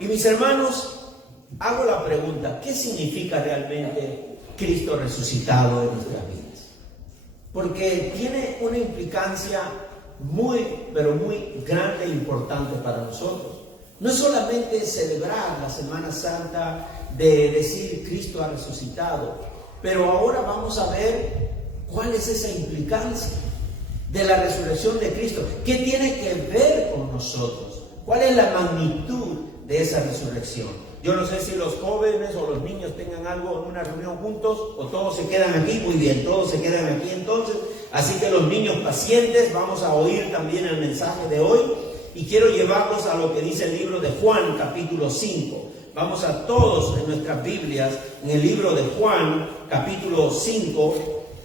Y mis hermanos, hago la pregunta, ¿qué significa realmente Cristo resucitado en nuestras vidas? Porque tiene una implicancia muy, pero muy grande e importante para nosotros. No es solamente celebrar la Semana Santa de decir Cristo ha resucitado, pero ahora vamos a ver cuál es esa implicancia de la resurrección de Cristo. ¿Qué tiene que ver con nosotros? ¿Cuál es la magnitud de esa resurrección? Yo no sé si los jóvenes o los niños tengan algo en una reunión juntos o todos se quedan aquí. Muy bien, todos se quedan aquí entonces. Así que los niños pacientes, vamos a oír también el mensaje de hoy. Y quiero llevarlos a lo que dice el libro de Juan, capítulo 5. Vamos a todos en nuestras Biblias, en el libro de Juan, capítulo 5.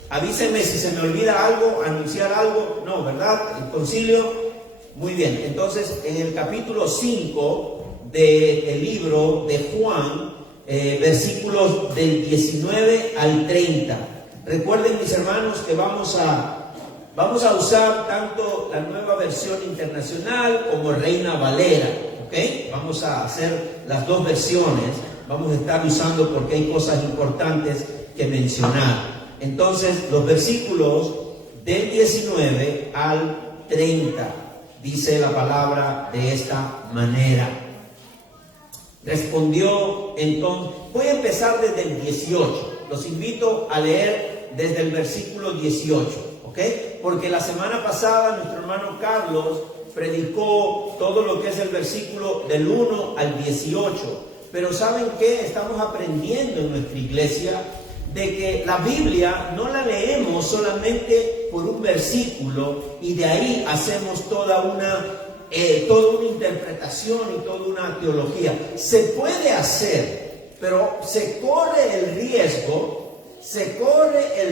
Avísenme si se me olvida algo, anunciar algo. No, ¿verdad? El concilio. Muy bien. Entonces, en el capítulo 5 del libro de Juan, versículos del 19 al 30. Recuerden, mis hermanos, que vamos a usar tanto la nueva versión internacional como Reina Valera, ¿ok? Vamos a hacer las dos versiones, vamos a estar usando porque hay cosas importantes que mencionar. Entonces, los versículos del 19 al 30, dice la palabra de esta manera. Respondió entonces, voy a empezar desde el 18, los invito a leer desde el versículo 18. ¿Ok? Porque la semana pasada nuestro hermano Carlos predicó todo lo que es el versículo del 1 al 18. Pero ¿saben qué? Estamos aprendiendo en nuestra iglesia de que la Biblia no la leemos solamente por un versículo y de ahí hacemos toda una interpretación y toda una teología. Se puede hacer, pero se corre el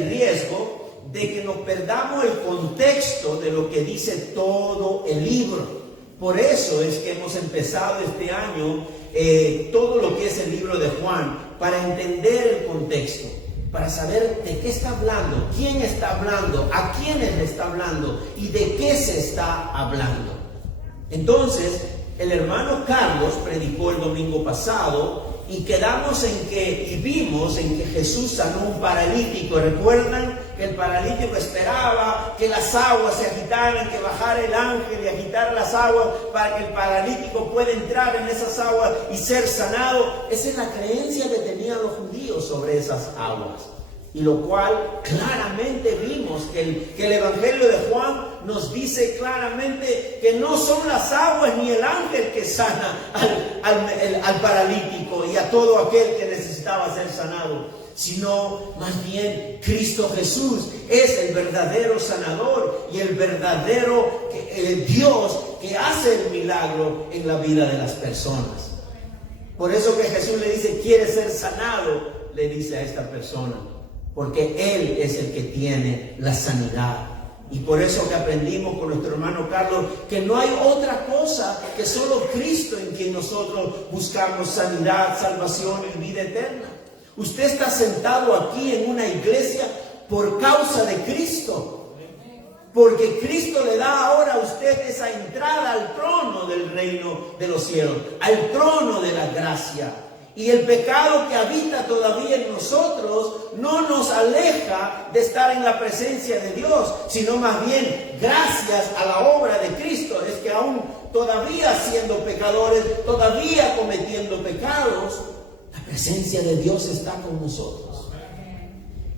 riesgo de que nos perdamos el contexto de lo que dice todo el libro. Por eso es que hemos empezado este año todo lo que es el libro de Juan, para entender el contexto, para saber de qué está hablando, quién está hablando, a quiénes le está hablando y de qué se está hablando. Entonces, el hermano Carlos predicó el domingo pasado y quedamos vimos en que Jesús sanó un paralítico. ¿Recuerdan? Que el paralítico esperaba que las aguas se agitaran, que bajara el ángel y agitara las aguas para que el paralítico pueda entrar en esas aguas y ser sanado. Esa es la creencia que tenían los judíos sobre esas aguas. Y lo cual claramente vimos que el Evangelio de Juan nos dice claramente que no son las aguas ni el ángel que sana al paralítico y a todo aquel que necesitaba ser sanado, sino más bien Cristo Jesús es el verdadero sanador y el verdadero Dios que hace el milagro en la vida de las personas. Por eso que Jesús le dice, ¿quiere ser sanado? Le dice a esta persona, porque Él es el que tiene la sanidad. Y por eso que aprendimos con nuestro hermano Carlos que no hay otra cosa que solo Cristo en quien nosotros buscamos sanidad, salvación y vida eterna. Usted está sentado aquí en una iglesia por causa de Cristo, porque Cristo le da ahora a usted esa entrada al trono del reino de los cielos, al trono de la gracia. Y el pecado que habita todavía en nosotros no nos aleja de estar en la presencia de Dios, sino más bien, gracias a la obra de Cristo, es que aún todavía siendo pecadores, todavía cometiendo pecados, la presencia de Dios está con nosotros.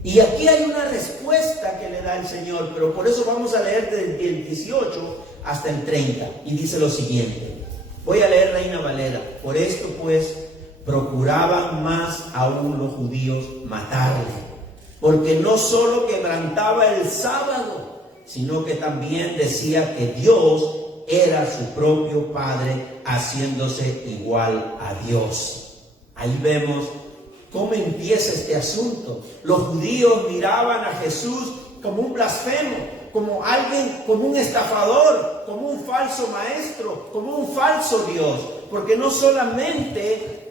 Y aquí hay una respuesta que le da el Señor, pero por eso vamos a leer desde el 18 hasta el 30. Y dice lo siguiente, voy a leer Reina Valera. Por esto pues procuraban más aún los judíos matarle, porque no solo quebrantaba el sábado, sino que también decía que Dios era su propio Padre, haciéndose igual a Dios. Ahí vemos cómo empieza este asunto. Los judíos miraban a Jesús como un blasfemo, como alguien, como un estafador, como un falso maestro, como un falso Dios, porque no solamente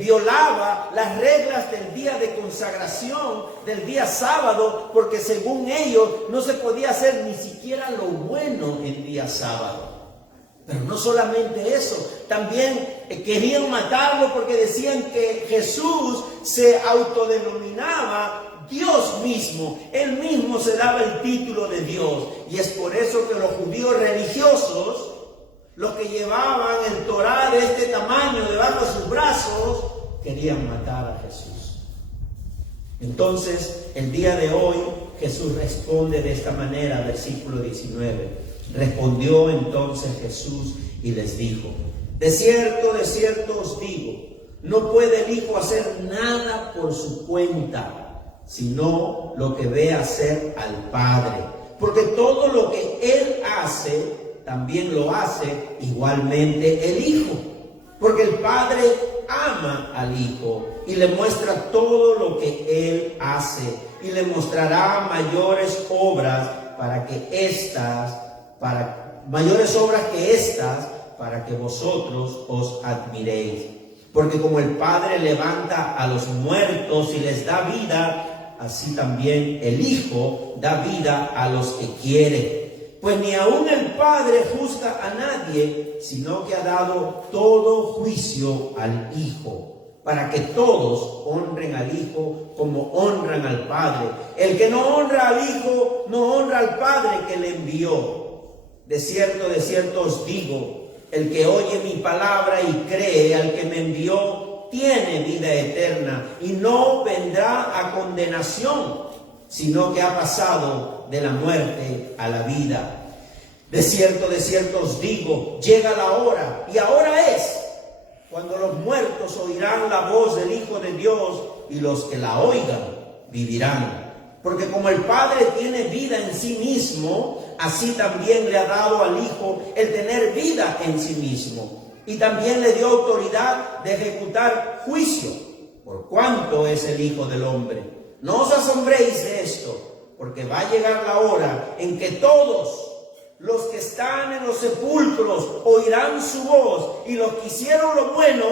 violaba las reglas del día de consagración, del día sábado, porque según ellos no se podía hacer ni siquiera lo bueno en día sábado. Pero no solamente eso, también querían matarlo porque decían que Jesús se autodenominaba Dios mismo. Él mismo se daba el título de Dios. Y es por eso que los judíos religiosos, los que llevaban el Torá de este tamaño debajo de sus brazos, querían matar a Jesús. Entonces, el día de hoy, Jesús responde de esta manera, versículo 19. Respondió entonces Jesús y les dijo: de cierto os digo, no puede el Hijo hacer nada por su cuenta, sino lo que ve hacer al Padre. Porque todo lo que Él hace, también lo hace igualmente el Hijo. Porque el Padre ama al Hijo y le muestra todo lo que Él hace, y le mostrará mayores obras para que vosotros os admiréis. Porque como el Padre levanta a los muertos y les da vida, así también el Hijo da vida a los que quiere. Pues ni aun el Padre juzga a nadie, sino que ha dado todo juicio al Hijo, para que todos honren al Hijo como honran al Padre. El que no honra al Hijo, no honra al Padre que le envió. De cierto os digo, el que oye mi palabra y cree al que me envió, tiene vida eterna y no vendrá a condenación, sino que ha pasado de la muerte a la vida. De cierto os digo, llega la hora, y ahora es, cuando los muertos oirán la voz del Hijo de Dios, y los que la oigan vivirán. Porque como el Padre tiene vida en sí mismo, así también le ha dado al Hijo el tener vida en sí mismo. Y también le dio autoridad de ejecutar juicio, por cuanto es el Hijo del Hombre. No os asombréis de esto, porque va a llegar la hora en que todos los que están en los sepulcros oirán su voz, y los que hicieron lo bueno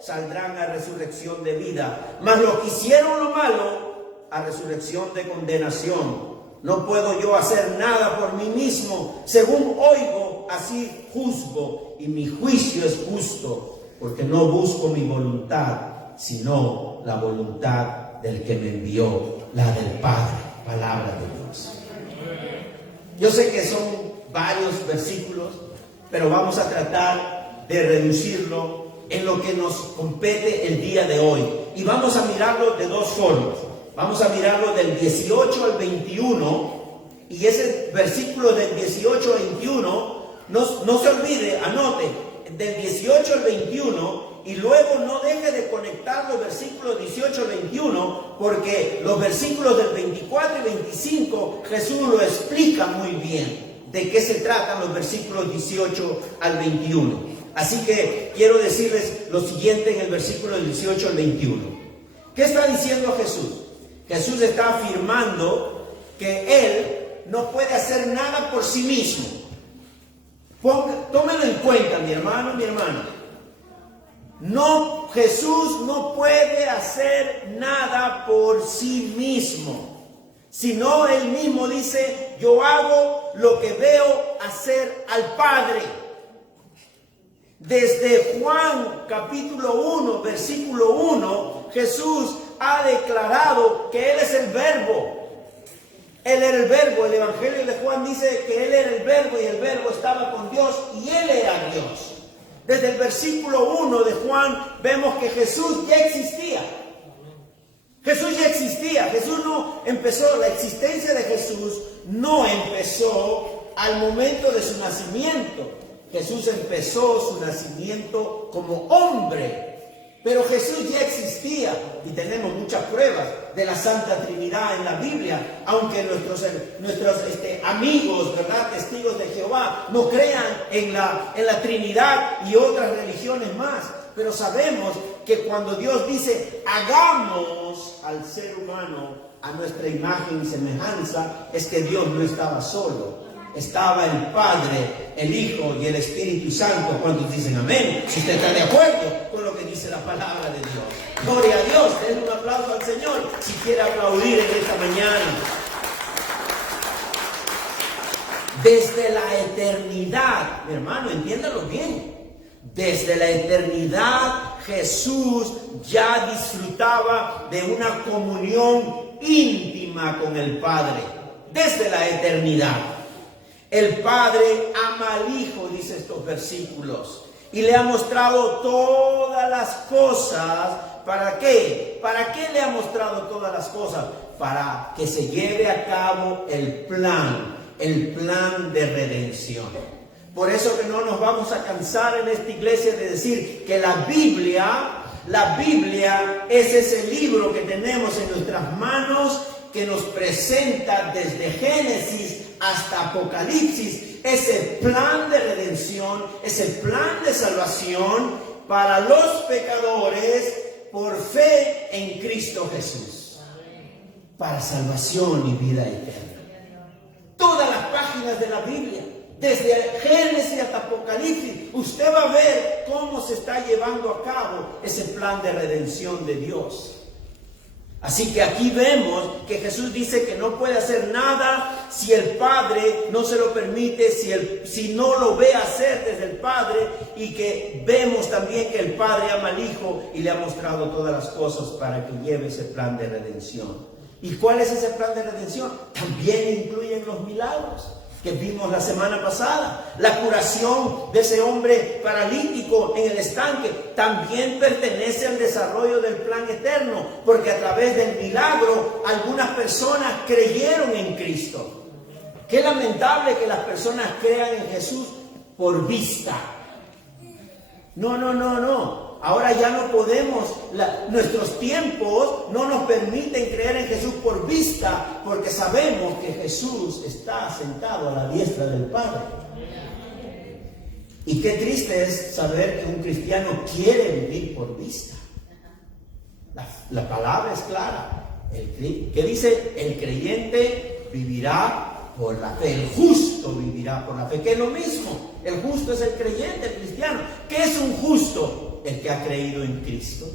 saldrán a resurrección de vida, mas los que hicieron lo malo a resurrección de condenación. No puedo yo hacer nada por mí mismo. Según oigo, así juzgo, y mi juicio es justo, porque no busco mi voluntad, sino la voluntad del que me envió, la del Padre. Palabra de Dios. Yo sé que son varios versículos, pero vamos a tratar de reducirlo en lo que nos compete el día de hoy. Y vamos a mirarlo de dos formas. Vamos a mirarlo del 18 al 21, y ese versículo del 18 al 21, no se olvide, anote, del 18 al 21, y luego no deje de conectar los versículos 18 al 21, porque los versículos del 24 y 25, Jesús lo explica muy bien, de qué se tratan los versículos 18 al 21. Así que quiero decirles lo siguiente en el versículo 18 al 21. ¿Qué está diciendo Jesús? Jesús está afirmando que Él no puede hacer nada por sí mismo. Tómenlo en cuenta, mi hermano, mi hermana. No, Jesús no puede hacer nada por sí mismo, sino Él mismo dice: yo hago lo que veo hacer al Padre. Desde Juan capítulo 1, versículo 1, Jesús ha declarado que Él es el Verbo. Él era el Verbo. El Evangelio de Juan dice que Él era el Verbo, y el Verbo estaba con Dios, y Él era Dios. Desde el versículo 1 de Juan vemos que Jesús ya existía. Jesús ya existía. Jesús no empezó, la existencia de Jesús no empezó al momento de su nacimiento. Jesús empezó su nacimiento como hombre. Pero Jesús ya existía, y tenemos muchas pruebas de la Santa Trinidad en la Biblia, aunque nuestros amigos, ¿verdad?, testigos de Jehová, no crean en la Trinidad y otras religiones más. Pero sabemos que cuando Dios dice: hagamos al ser humano a nuestra imagen y semejanza, es que Dios no estaba solo. Estaba el Padre, el Hijo y el Espíritu Santo. ¿Cuántos dicen amén? Si usted está de acuerdo con lo que dice la palabra de Dios. Gloria a Dios. Den un aplauso al Señor si quiere aplaudir en esta mañana. Desde la eternidad, mi hermano, entiéndalo bien. Desde la eternidad Jesús ya disfrutaba de una comunión íntima con el Padre. Desde la eternidad. El Padre ama al Hijo, dice estos versículos, y le ha mostrado todas las cosas. ¿Para qué? ¿Para qué le ha mostrado todas las cosas? Para que se lleve a cabo el plan de redención. Por eso que no nos vamos a cansar en esta iglesia de decir que la Biblia es ese libro que tenemos en nuestras manos, que nos presenta desde Génesis hasta Apocalipsis ese plan de redención, ese plan de salvación para los pecadores por fe en Cristo Jesús, para salvación y vida eterna. Todas las páginas de la Biblia, desde Génesis hasta Apocalipsis, usted va a ver cómo se está llevando a cabo ese plan de redención de Dios. Así que aquí vemos que Jesús dice que no puede hacer nada si el Padre no se lo permite, si no lo ve hacer desde el Padre, y que vemos también que el Padre ama al Hijo y le ha mostrado todas las cosas para que lleve ese plan de redención. ¿Y cuál es ese plan de redención? También incluyen los milagros que vimos la semana pasada. La curación de ese hombre paralítico en el estanque también pertenece al desarrollo del plan eterno, porque a través del milagro algunas personas creyeron en Cristo. Qué lamentable que las personas crean en Jesús por vista. No. Ahora ya no podemos, nuestros tiempos no nos permiten creer en Jesús por vista, porque sabemos que Jesús está sentado a la diestra del Padre. Y qué triste es saber que un cristiano quiere vivir por vista. La palabra es clara. ¿Qué dice? El creyente vivirá por la fe. El justo vivirá por la fe, que es lo mismo. El justo es el creyente, el cristiano. ¿Qué es un justo? El que ha creído en Cristo.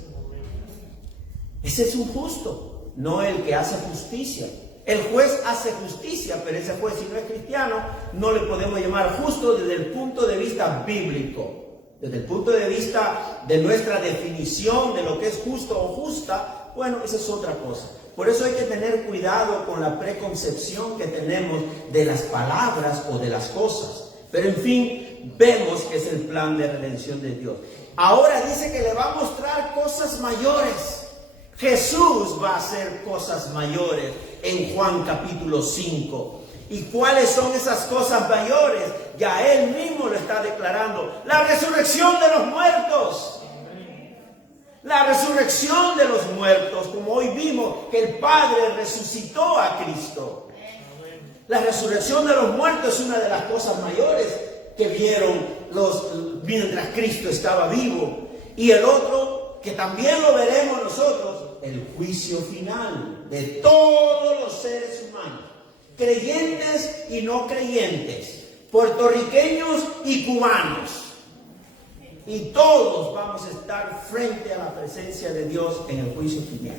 Ese es un justo, no el que hace justicia. El juez hace justicia, pero ese juez, si no es cristiano, no le podemos llamar justo desde el punto de vista bíblico. Desde el punto de vista de nuestra definición de lo que es justo o justa, bueno, esa es otra cosa. Por eso hay que tener cuidado con la preconcepción que tenemos de las palabras o de las cosas. Pero en fin, vemos que es el plan de redención de Dios. Ahora dice que le va a mostrar cosas mayores. Jesús va a hacer cosas mayores en Juan capítulo 5. ¿Y cuáles son esas cosas mayores? Ya Él mismo lo está declarando. La resurrección de los muertos. La resurrección de los muertos, como hoy vimos que el Padre resucitó a Cristo. La resurrección de los muertos es una de las cosas mayores que vieron mientras Cristo estaba vivo. Y el otro, que también lo veremos nosotros, el juicio final de todos los seres humanos, creyentes y no creyentes, puertorriqueños y cubanos. Y todos vamos a estar frente a la presencia de Dios en el juicio final.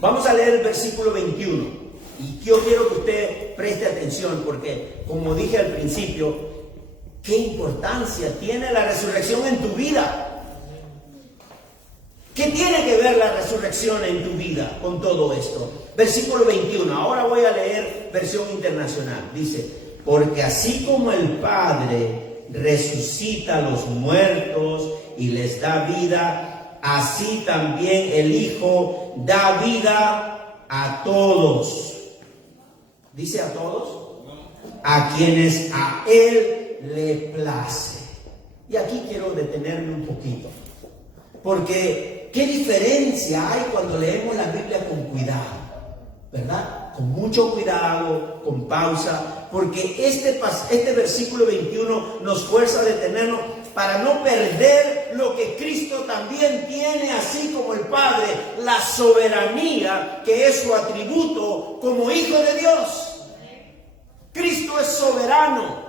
Vamos a leer el versículo 21. Y yo quiero que usted preste atención, porque como dije al principio, ¿qué importancia tiene la resurrección en tu vida? ¿Qué tiene que ver la resurrección en tu vida con todo esto? Versículo 21. Ahora voy a leer versión internacional. Dice, porque así como el Padre resucita a los muertos y les da vida, así también el Hijo da vida a todos. ¿Dice a todos? A quienes a Él le place. Y aquí quiero detenerme un poquito, porque ¿qué diferencia hay cuando leemos la Biblia con cuidado? ¿Verdad? Con mucho cuidado, con pausa, porque este versículo 21 nos fuerza a detenernos para no perder lo que Cristo también tiene, así como el Padre, la soberanía, que es su atributo como Hijo de Dios. Cristo es soberano.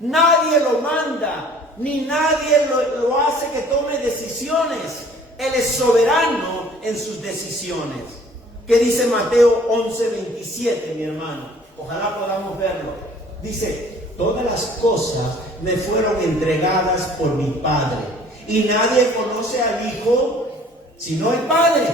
Nadie lo manda, ni nadie lo hace que tome decisiones. Él es soberano en sus decisiones. ¿Qué dice Mateo 11:27, mi hermano? Ojalá podamos verlo. Dice, todas las cosas me fueron entregadas por mi Padre. Y nadie conoce al Hijo sino el Padre.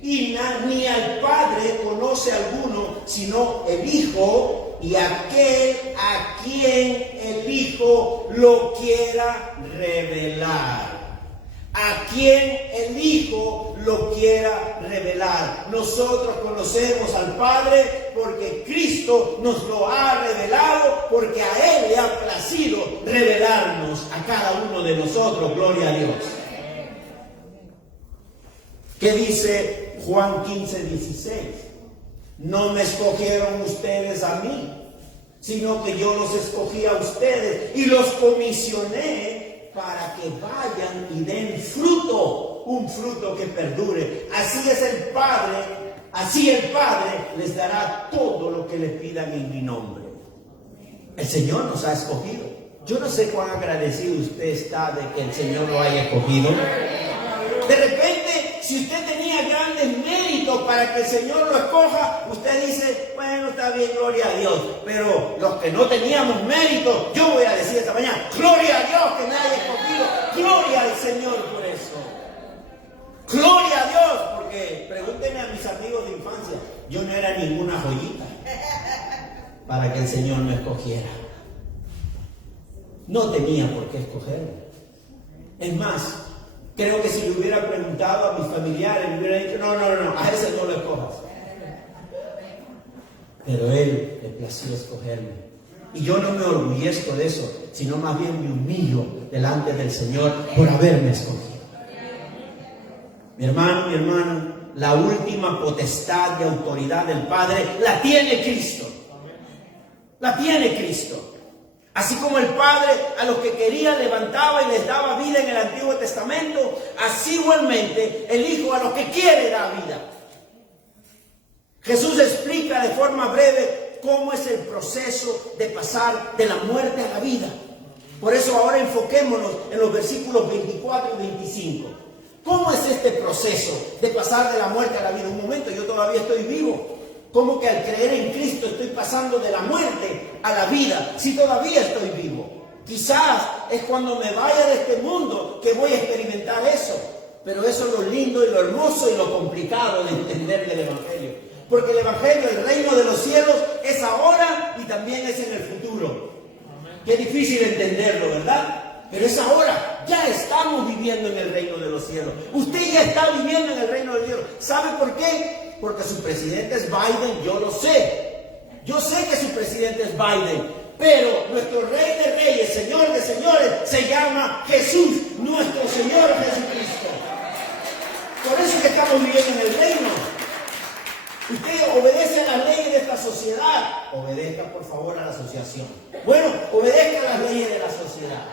Y ni al Padre conoce alguno sino el Hijo, y aquel a quien el Hijo lo quiera revelar. A quien el Hijo lo quiera revelar. Nosotros conocemos al Padre porque Cristo nos lo ha revelado, porque a Él le ha placido revelarnos a cada uno de nosotros. Gloria a Dios. ¿Qué dice Juan 15:16? No me escogieron ustedes a mí, sino que yo los escogí a ustedes y los comisioné para que vayan y den fruto, un fruto que perdure. Así es el Padre, así el Padre les dará todo lo que les pidan en mi nombre. El Señor nos ha escogido. Yo no sé cuán agradecido usted está de que el Señor lo haya escogido. De repente, si usted tenía grandes méritos para que el Señor lo escoja, usted dice, bueno, está bien, gloria a Dios. Pero los que no teníamos méritos, yo voy a decir esta mañana, gloria a Dios que me haya escogido. Gloria al Señor por eso. Gloria a Dios, porque pregúntenme a mis amigos de infancia, yo no era ninguna joyita para que el Señor me escogiera. No tenía por qué escogerme. Es más, creo que si le hubiera preguntado a mis familiares, me hubiera dicho, no, a ese no lo escojas. Pero Él le plació escogerme. Y yo no me orgullezco de eso, sino más bien me humillo delante del Señor por haberme escogido. Mi hermano, la última potestad y autoridad del Padre la tiene Cristo. La tiene Cristo. Así como el Padre a los que quería levantaba y les daba vida en el Antiguo Testamento, así igualmente el Hijo a los que quiere da vida. Jesús explica de forma breve cómo es el proceso de pasar de la muerte a la vida. Por eso ahora enfoquémonos en los versículos 24 y 25. ¿Cómo es este proceso de pasar de la muerte a la vida? Un momento, yo todavía estoy vivo. ¿Cómo que al creer en Cristo estoy pasando de la muerte a la vida si todavía estoy vivo? Quizás es cuando me vaya de este mundo que voy a experimentar eso. Pero eso es lo lindo y lo hermoso y lo complicado de entender del Evangelio. Porque el Evangelio, el reino de los cielos, es ahora y también es en el futuro. Qué difícil entenderlo, ¿verdad? Pero es ahora. Ya estamos viviendo en el reino de los cielos. Usted ya está viviendo en el reino de los cielos. ¿Sabe por qué? Porque su presidente es Biden, yo lo sé. Yo sé que su presidente es Biden. Pero nuestro Rey de Reyes, Señor de Señores, se llama Jesús, nuestro Señor Jesucristo. Por eso es que estamos viviendo en el reino. Usted obedece a las leyes de esta sociedad. Obedezca, por favor, a la asociación. Bueno, obedezca a las leyes de la sociedad.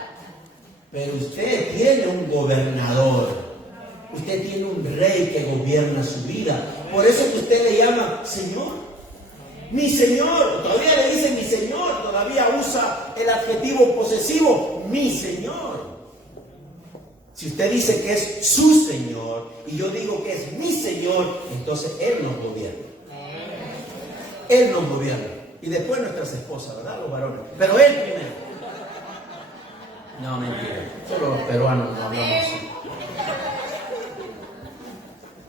Pero usted tiene un gobernador. Usted tiene un rey que gobierna su vida. Por eso es que usted le llama Señor. Mi Señor. Todavía le dice mi Señor. Todavía usa el adjetivo posesivo. Mi Señor. Si usted dice que es su Señor y yo digo que es mi Señor, entonces Él nos gobierna. Él nos gobierna. Y después nuestras esposas, ¿verdad? Los varones. Pero Él primero. No, mentira. Solo los peruanos no hablamos así.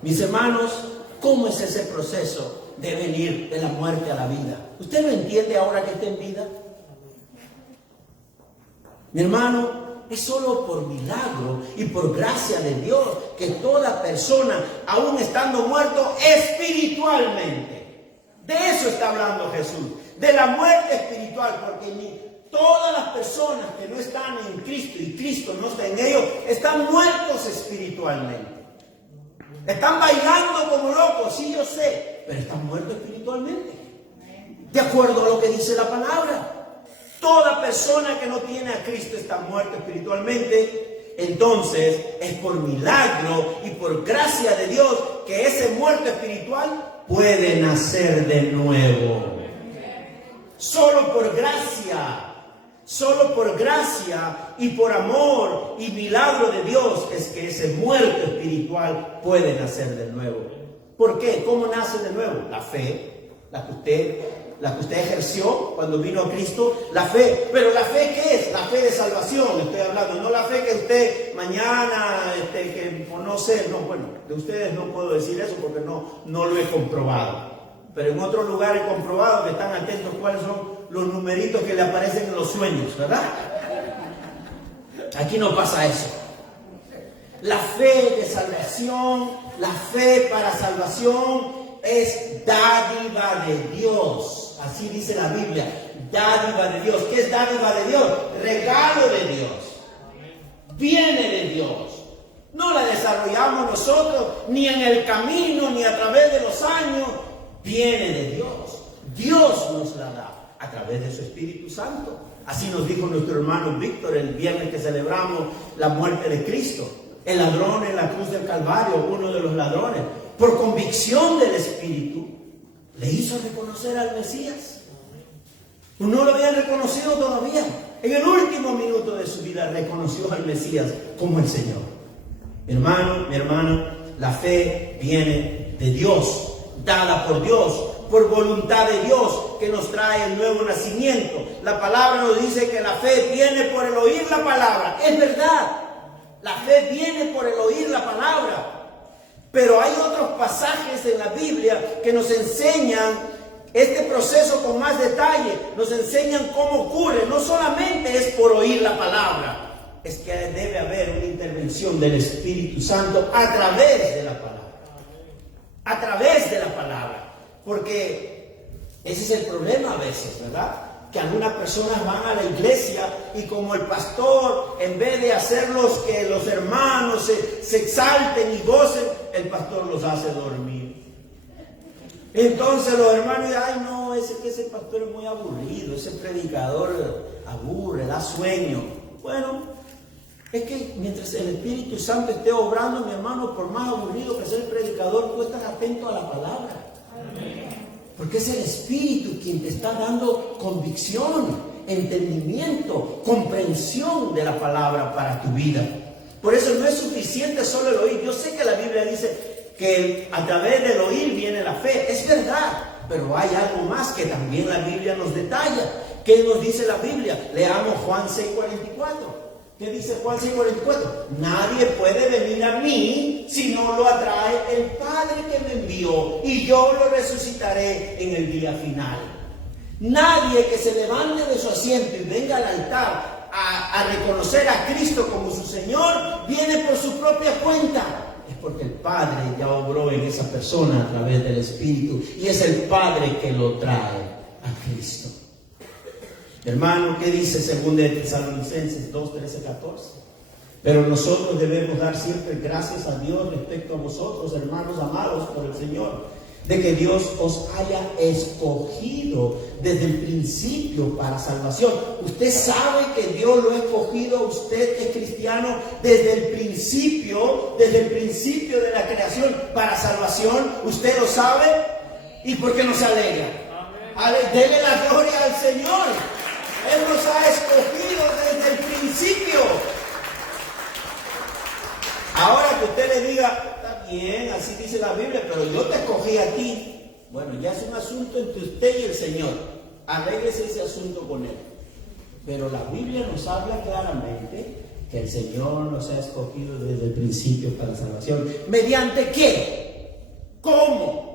Mis hermanos, ¿cómo es ese proceso de venir de la muerte a la vida? ¿Usted lo entiende ahora que está en vida? Mi hermano, es solo por milagro y por gracia de Dios que toda persona, aún estando muerto espiritualmente, de eso está hablando Jesús, de la muerte espiritual, porque todas las personas que no están en Cristo y Cristo no está en ellos, están muertos espiritualmente. Están bailando como locos, sí, yo sé, pero están muertos espiritualmente. De acuerdo a lo que dice la palabra. Toda persona que no tiene a Cristo está muerta espiritualmente. Entonces, es por milagro y por gracia de Dios que ese muerto espiritual puede nacer de nuevo. Solo por gracia. Solo por gracia y por amor y milagro de Dios es que ese muerto espiritual puede nacer de nuevo. ¿Por qué? ¿Cómo nace de nuevo? La fe, la que usted la que usted ejerció cuando vino a Cristo, la fe. Pero la fe, ¿qué es? La fe de salvación, estoy hablando, no la fe que usted mañana, que no sé, no, bueno, de ustedes no puedo decir eso porque no lo he comprobado. Pero en otro lugar he comprobado que están atentos cuáles son los numeritos que le aparecen en los sueños, ¿verdad? Aquí no pasa eso. La fe de salvación, la fe para salvación es dádiva de Dios. Así dice la Biblia, dádiva de Dios. ¿Qué es dádiva de Dios? Regalo de Dios. Viene de Dios. No la desarrollamos nosotros, ni en el camino, ni a través de los años. Viene de Dios. Dios nos la da a través de su Espíritu Santo. Así nos dijo nuestro hermano Víctor el viernes que celebramos la muerte de Cristo. El ladrón en la cruz del Calvario, uno de los ladrones, por convicción del Espíritu, le hizo reconocer al Mesías. No lo había reconocido todavía. En el último minuto de su vida reconoció al Mesías como el Señor. Mi hermano, mi hermana, la fe viene de Dios, dada por Dios, por voluntad de Dios, que nos trae el nuevo nacimiento. La palabra nos dice que la fe viene por el oír la palabra. Es verdad. La fe viene por el oír la palabra. Pero hay otros pasajes en la Biblia que nos enseñan este proceso con más detalle. Nos enseñan cómo ocurre. No solamente es por oír la palabra. Es que debe haber una intervención del Espíritu Santo a través de la palabra. A través de la palabra. Porque ese es el problema a veces, ¿verdad? Que algunas personas van a la iglesia y como el pastor, en vez de hacerlos que los hermanos se exalten y gocen, el pastor los hace dormir. Entonces los hermanos dicen, ay no, ese pastor es muy aburrido, ese predicador aburre, da sueño. Bueno, es que mientras el Espíritu Santo esté obrando, mi hermano, por más aburrido que sea el predicador, tú estás atento a la palabra. Porque es el Espíritu quien te está dando convicción, entendimiento, comprensión de la palabra para tu vida. Por eso no es suficiente solo el oír. Yo sé que la Biblia dice que a través del oír viene la fe. Es verdad, pero hay algo más que también la Biblia nos detalla. ¿Qué nos dice la Biblia? Leamos Juan 6:44. ¿Qué dice Juan 6:44? Nadie puede venir a mí si no lo atrae el Padre que me envió, y yo lo resucitaré en el día final. Nadie que se levante de su asiento y venga al altar a reconocer a Cristo como su Señor, viene por su propia cuenta. Es porque el Padre ya obró en esa persona a través del Espíritu, y es el Padre que lo trae a Cristo. Hermano, ¿qué dice 2 Tesalonicenses 2:13-14? Pero nosotros debemos dar siempre gracias a Dios respecto a vosotros, hermanos amados por el Señor, de que Dios os haya escogido desde el principio para salvación. Usted sabe que Dios lo ha escogido a usted, que es cristiano, desde el principio de la creación para salvación. ¿Usted lo sabe? ¿Y por qué no se alegra? Dele la gloria al Señor. Él nos ha escogido desde el principio. Ahora que usted le diga, está bien, así dice la Biblia, pero yo te escogí a ti. Bueno, ya es un asunto entre usted y el Señor. Arréglese ese asunto con Él. Pero la Biblia nos habla claramente que el Señor nos ha escogido desde el principio para la salvación. ¿Mediante qué? ¿Cómo?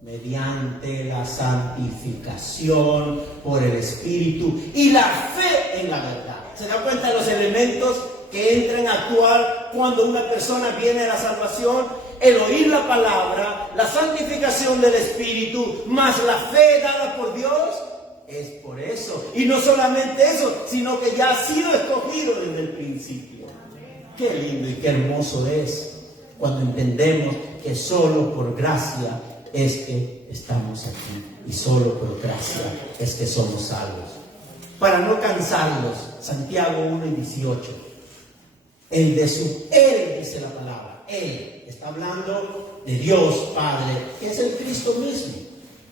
Mediante la santificación por el Espíritu y la fe en la verdad. ¿Se da cuenta de los elementos que entran a actuar cuando una persona viene a la salvación? El oír la palabra, la santificación del Espíritu, más la fe dada por Dios. Es por eso. Y no solamente eso, sino que ya ha sido escogido desde el principio. Qué lindo y qué hermoso es cuando entendemos que solo por gracia es que estamos aquí, y solo por gracia es que somos salvos. Para no cansarlos, Santiago 1:18. Él dice la palabra, Él está hablando de Dios Padre, que es el Cristo mismo.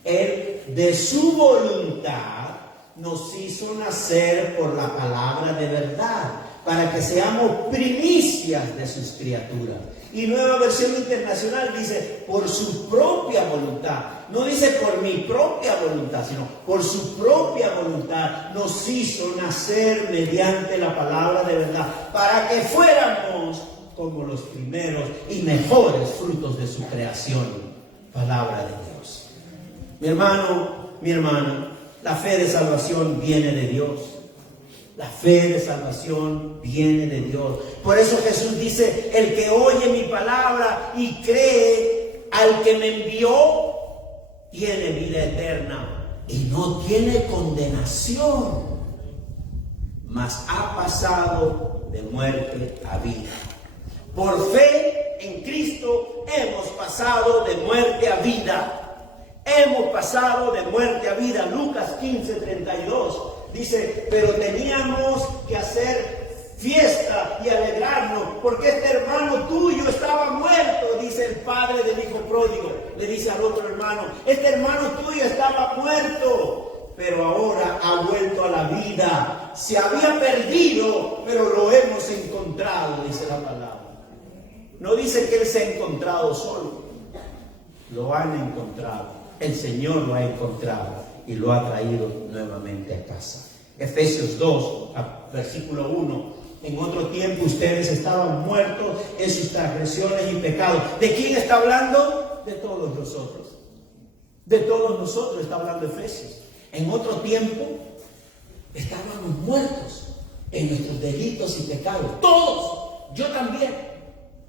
Él, de su voluntad, nos hizo nacer por la palabra de verdad, para que seamos primicias de sus criaturas. Y Nueva Versión Internacional dice, por su propia voluntad. No dice por mi propia voluntad, sino por su propia voluntad nos hizo nacer mediante la palabra de verdad, para que fuéramos como los primeros y mejores frutos de su creación. Palabra de Dios. Mi hermano, mi hermana, la fe de salvación viene de Dios. La fe de salvación viene de Dios. Por eso Jesús dice, el que oye mi palabra y cree al que me envió, tiene vida eterna y no tiene condenación, mas ha pasado de muerte a vida. Por fe en Cristo hemos pasado de muerte a vida. Hemos pasado de muerte a vida. Lucas 15:32 dice, pero teníamos que hacer fiesta y alegrarnos, porque este hermano tuyo estaba muerto, dice el padre del hijo pródigo. Le dice al otro hermano, este hermano tuyo estaba muerto, pero ahora ha vuelto a la vida. Se había perdido, pero lo hemos encontrado, dice la palabra. No dice que él se ha encontrado solo, lo han encontrado. El Señor lo ha encontrado y lo ha traído nuevamente a casa. Efesios 2, versículo 1. En otro tiempo ustedes estaban muertos en sus transgresiones y pecados. ¿De quién está hablando? De todos nosotros. De todos nosotros está hablando Efesios. En otro tiempo estábamos muertos en nuestros delitos y pecados. Todos, yo también,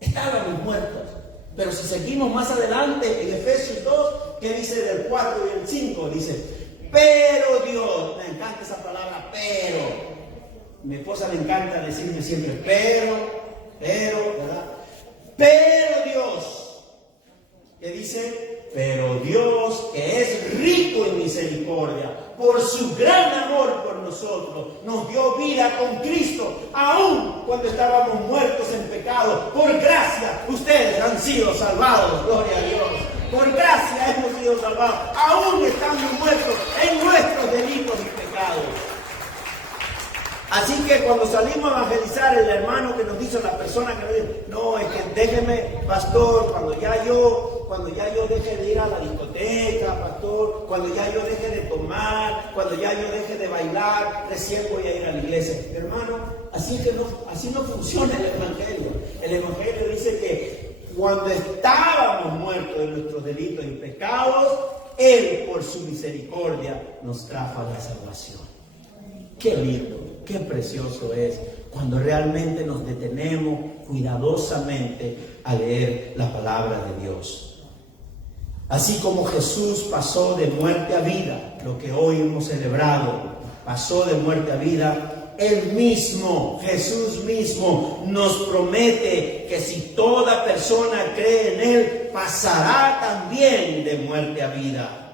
estábamos muertos. Pero si seguimos más adelante en Efesios 2, ¿qué dice del 4 y el 5? Dice, pero Dios, me encanta esa palabra, pero. Mi esposa le encanta decirme siempre, pero, ¿verdad? Pero Dios, ¿qué dice? Pero Dios, que es rico en misericordia, por su gran amor por nosotros, nos dio vida con Cristo, aun cuando estábamos muertos en pecado. Por gracia, ustedes han sido salvados, gloria a Dios. Por gracia hemos sido salvados, aún estando muertos en nuestros delitos y pecados. Así que cuando salimos a evangelizar, el hermano que nos dice, la persona que nos dice, no, es que déjeme, pastor, cuando ya yo deje de ir a la discoteca, pastor, cuando ya yo deje de tomar, cuando ya yo deje de bailar, recién voy a ir a la iglesia. Hermano, así no funciona el evangelio. El evangelio dice que cuando estábamos muertos en nuestros delitos y pecados, Él por su misericordia nos trajo a la salvación. Qué lindo, qué precioso es cuando realmente nos detenemos cuidadosamente a leer la palabra de Dios. Así como Jesús pasó de muerte a vida, lo que hoy hemos celebrado, pasó de muerte a vida, Él mismo, Jesús mismo, nos promete que si toda persona cree en Él, pasará también de muerte a vida.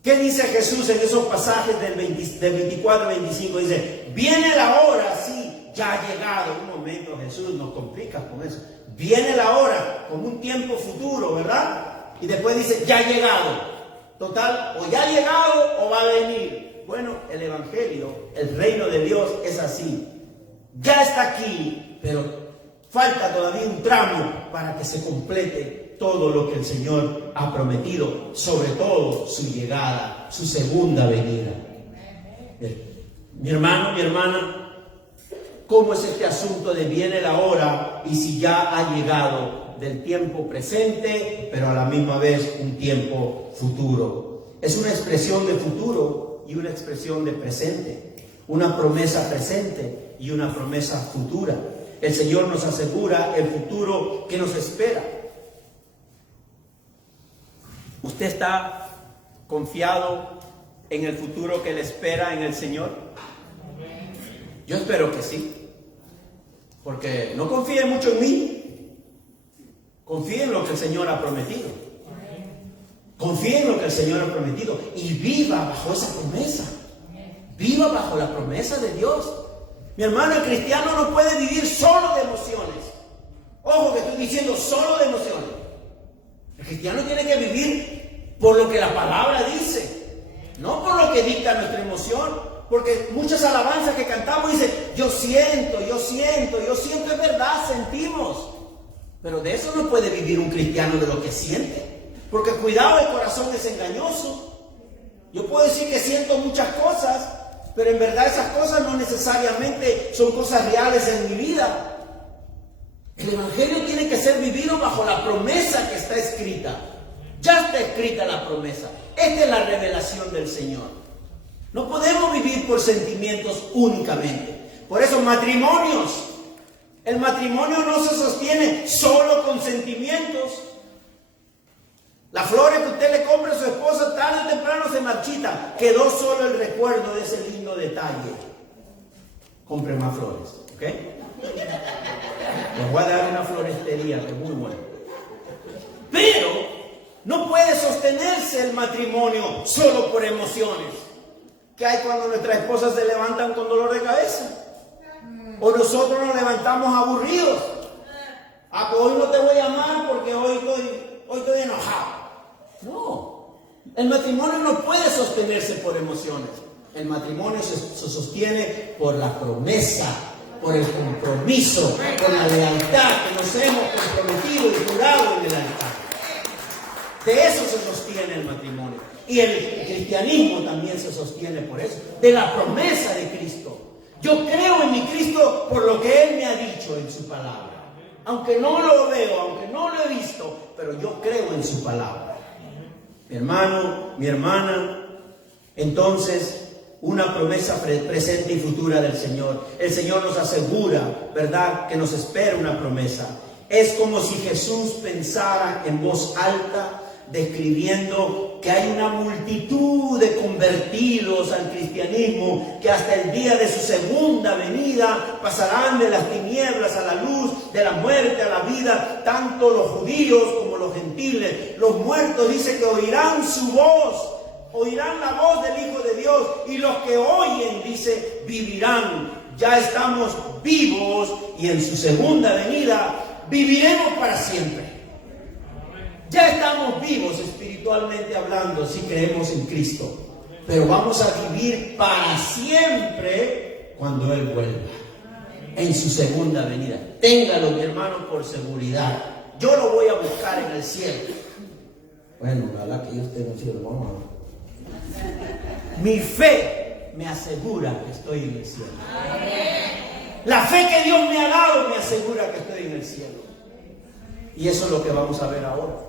¿Qué dice Jesús en esos pasajes del 24 al 25? Dice, viene la hora, sí, ya ha llegado. Un momento, Jesús, nos complica con eso. Viene la hora, como un tiempo futuro, ¿verdad? Y después dice, ya ha llegado. Total, o ya ha llegado o va a venir. Bueno, el evangelio, el reino de Dios es así. Ya está aquí, pero falta todavía un tramo para que se complete todo lo que el Señor ha prometido, sobre todo su llegada, su segunda venida. Mi hermano, mi hermana, ¿cómo es este asunto de viene la hora y si ya ha llegado? Del tiempo presente, pero a la misma vez un tiempo futuro. Es una expresión de futuro y una expresión de presente, una promesa presente y una promesa futura. El Señor nos asegura el futuro que nos espera. ¿Usted está confiado en el futuro que le espera en el Señor? Yo espero que sí, porque no confíe mucho en mí. Confíe en lo que el Señor ha prometido. Confíe en lo que el Señor ha prometido y viva bajo esa promesa. Viva bajo la promesa de Dios. Mi hermano, el cristiano no puede vivir solo de emociones. Ojo que estoy diciendo solo de emociones. El cristiano tiene que vivir por lo que la palabra dice, no por lo que dicta nuestra emoción. Porque muchas alabanzas que cantamos dicen, yo siento, es verdad, sentimos. Pero de eso no puede vivir un cristiano, de lo que siente. Porque cuidado, el corazón es engañoso. Yo puedo decir que siento muchas cosas, pero en verdad esas cosas no necesariamente son cosas reales en mi vida. El Evangelio tiene que ser vivido bajo la promesa que está escrita. Ya está escrita la promesa. Esta es la revelación del Señor. No podemos vivir por sentimientos únicamente. Por eso matrimonios. El matrimonio no se sostiene solo con sentimientos. Las flores que usted le compra a su esposa tarde o temprano se marchita. Quedó solo el recuerdo de ese lindo detalle. Compre más flores, ¿ok? Les voy a dar una florestería que es muy buena. Pero no puede sostenerse el matrimonio solo por emociones. ¿Qué hay cuando nuestras esposas se levantan con dolor de cabeza? O nosotros nos levantamos aburridos. Ah, pues hoy no te voy a llamar porque hoy estoy enojado. No. El matrimonio no puede sostenerse por emociones. El matrimonio se sostiene por la promesa, por el compromiso, por la lealtad que nos hemos comprometido y jurado en el altar. De eso se sostiene el matrimonio. Y el cristianismo también se sostiene por eso, de la promesa de Cristo. Yo creo en mi Cristo por lo que Él me ha dicho en su palabra. Aunque no lo veo, aunque no lo he visto, pero yo creo en su palabra. Mi hermano, mi hermana, entonces, una promesa presente y futura del Señor. El Señor nos asegura, ¿verdad?, que nos espera una promesa. Es como si Jesús pensara en voz alta, describiendo que hay una multitud de convertidos al cristianismo que hasta el día de su segunda venida pasarán de las tinieblas a la luz, de la muerte a la vida, tanto los judíos como los gentiles. Los muertos dice que oirán su voz, oirán la voz del Hijo de Dios, y los que oyen, dice, vivirán. Ya estamos vivos y en su segunda venida viviremos para siempre. Ya estamos vivos espiritualmente hablando si creemos en Cristo, pero vamos a vivir para siempre cuando Él vuelva, en su segunda venida. Téngalo, mi hermano, por seguridad. Yo lo voy a buscar en el cielo. Bueno, ojalá que yo esté en el cielo. Vamos a ver. Mi fe me asegura que estoy en el cielo. La fe que Dios me ha dado me asegura que estoy en el cielo. Y eso es lo que vamos a ver ahora.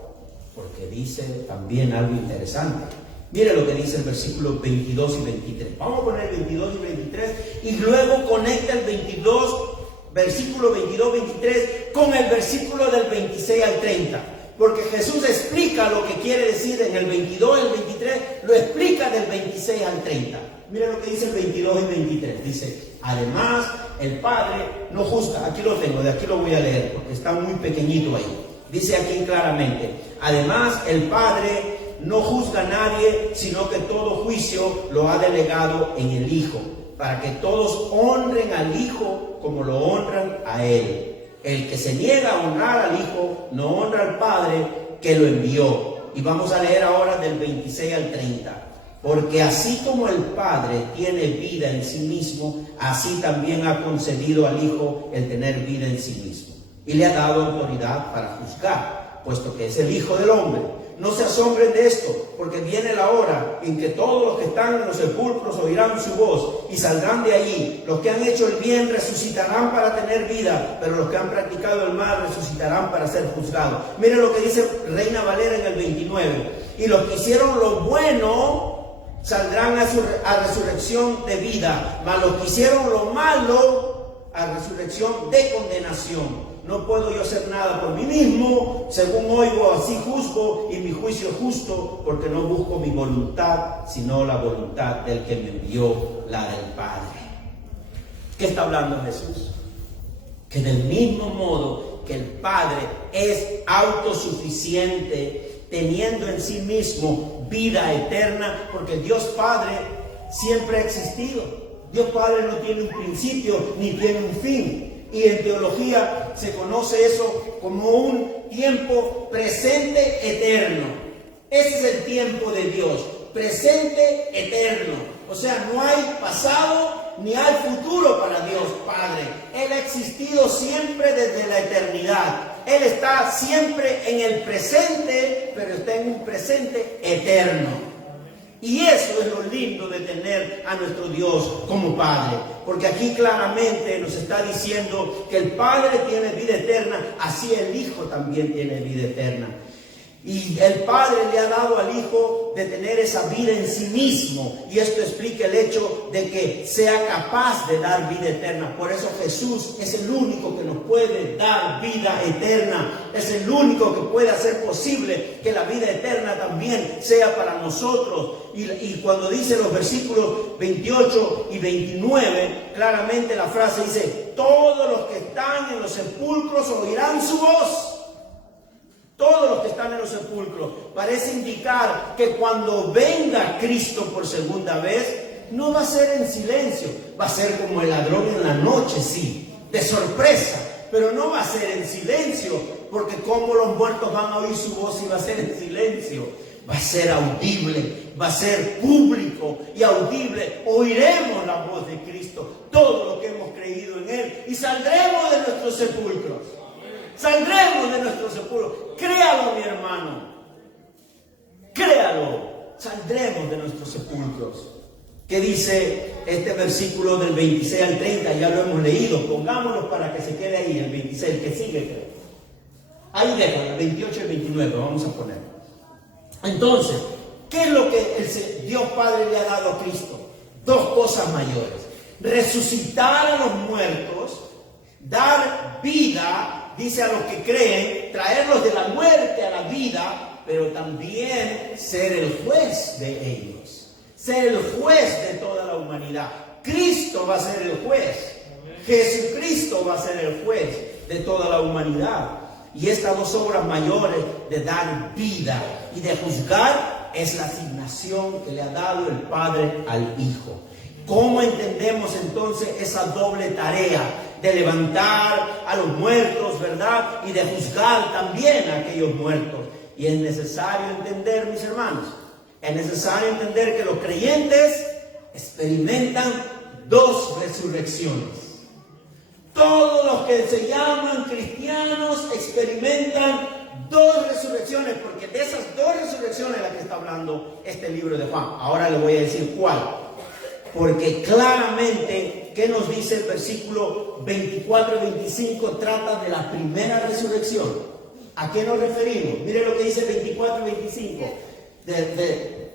Porque dice también algo interesante. Mire lo que dice el versículo 22 y 23. Vamos a poner 22 y 23 y luego conecta el 22, versículo 22-23 con el versículo del 26 al 30. Porque Jesús explica lo que quiere decir en el 22 y el 23, lo explica del 26 al 30. Mire lo que dice el 22 y 23. Dice, además, el Padre no juzga. Aquí lo tengo, de aquí lo voy a leer porque está muy pequeñito ahí. Dice aquí claramente, además el Padre no juzga a nadie, sino que todo juicio lo ha delegado en el Hijo, para que todos honren al Hijo como lo honran a Él. El que se niega a honrar al Hijo no honra al Padre que lo envió. Y vamos a leer ahora del 26 al 30. Porque así como el Padre tiene vida en sí mismo, así también ha concedido al Hijo el tener vida en sí mismo. Y le ha dado autoridad para juzgar, puesto que es el Hijo del Hombre. No se asombren de esto, porque viene la hora en que todos los que están en los sepulcros oirán su voz y saldrán de allí. Los que han hecho el bien resucitarán para tener vida, pero los que han practicado el mal resucitarán para ser juzgados. Miren lo que dice Reina Valera en el 29. Y los que hicieron lo bueno saldrán a resurrección de vida, mas los que hicieron lo malo a resurrección de condenación. No puedo yo hacer nada por mí mismo, según oigo así juzgo, y mi juicio es justo, porque no busco mi voluntad, sino la voluntad del que me envió, la del Padre. ¿Qué está hablando Jesús? Que del mismo modo que el Padre es autosuficiente, teniendo en sí mismo vida eterna, porque Dios Padre siempre ha existido. Dios Padre no tiene un principio ni tiene un fin. Y en teología se conoce eso como un tiempo presente eterno. Ese es el tiempo de Dios, presente eterno. O sea, no hay pasado ni hay futuro para Dios Padre. Él ha existido siempre desde la eternidad. Él está siempre en el presente, pero está en un presente eterno. Y eso es lo lindo de tener a nuestro Dios como Padre. Porque aquí claramente nos está diciendo que el Padre tiene vida eterna, así el Hijo también tiene vida eterna. Y el Padre le ha dado al Hijo de tener esa vida en sí mismo. Y esto explica el hecho de que sea capaz de dar vida eterna. Por eso Jesús es el único que nos puede dar vida eterna. Es el único que puede hacer posible que la vida eterna también sea para nosotros. Y cuando dice los versículos 28 y 29, claramente la frase dice: todos los que están en los sepulcros oirán su voz. Todos los que están en los sepulcros. Parece indicar que cuando venga Cristo por segunda vez, no va a ser en silencio. Va a ser como el ladrón en la noche, sí, de sorpresa. Pero no va a ser en silencio, porque como los muertos van a oír su voz y va a ser en silencio. Va a ser audible, va a ser público y audible. Oiremos la voz de Cristo, todo lo que hemos creído en Él, y saldremos de nuestros sepulcros. Saldremos de nuestro sepulcro. Créalo, mi hermano. Créalo. Saldremos de nuestros sepulcros. ¿Qué dice este versículo del 26 al 30? Ya lo hemos leído. Pongámoslo para que se quede ahí, el 26, el que sigue, creo. Ahí dejo, el 28 y el 29, vamos a poner. Entonces, ¿qué es lo que Dios Padre le ha dado a Cristo? Dos cosas mayores. Resucitar a los muertos, dar vida, dice a los que creen, traerlos de la muerte a la vida, pero también ser el juez de ellos, ser el juez de toda la humanidad. Cristo va a ser el juez. Jesucristo va a ser el juez de toda la humanidad. Y estas dos obras mayores de dar vida y de juzgar es la asignación que le ha dado el Padre al Hijo. ¿Cómo entendemos entonces esa doble tarea de levantar a los muertos, verdad? Y de juzgar también a aquellos muertos. Y es necesario entender, mis hermanos, es necesario entender que los creyentes experimentan dos resurrecciones. Todos los que se llaman cristianos experimentan dos resurrecciones, porque de esas dos resurrecciones es la que está hablando este libro de Juan. Ahora le voy a decir cuál. Porque claramente, ¿qué nos dice el versículo 24 y 25? Trata de la primera resurrección. ¿A qué nos referimos? Mire lo que dice 24 y 25.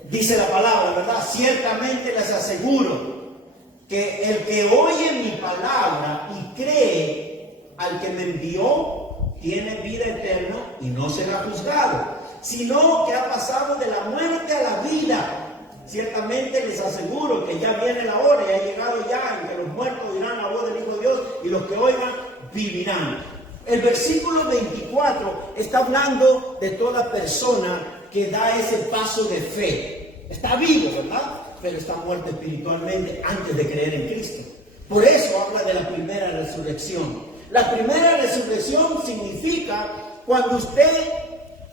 Dice la palabra, ¿verdad? Ciertamente les aseguro que el que oye mi palabra y cree al que me envió, tiene vida eterna y no será juzgado, sino que ha pasado de la muerte a la vida. Ciertamente les aseguro que ya viene la hora y ha llegado ya en que los muertos oirán la voz del Hijo de Dios y los que oigan vivirán. El versículo 24 está hablando de toda persona que da ese paso de fe. Está vivo, ¿verdad? Pero está muerto espiritualmente antes de creer en Cristo. Por eso habla de la primera resurrección. La primera resurrección significa cuando usted,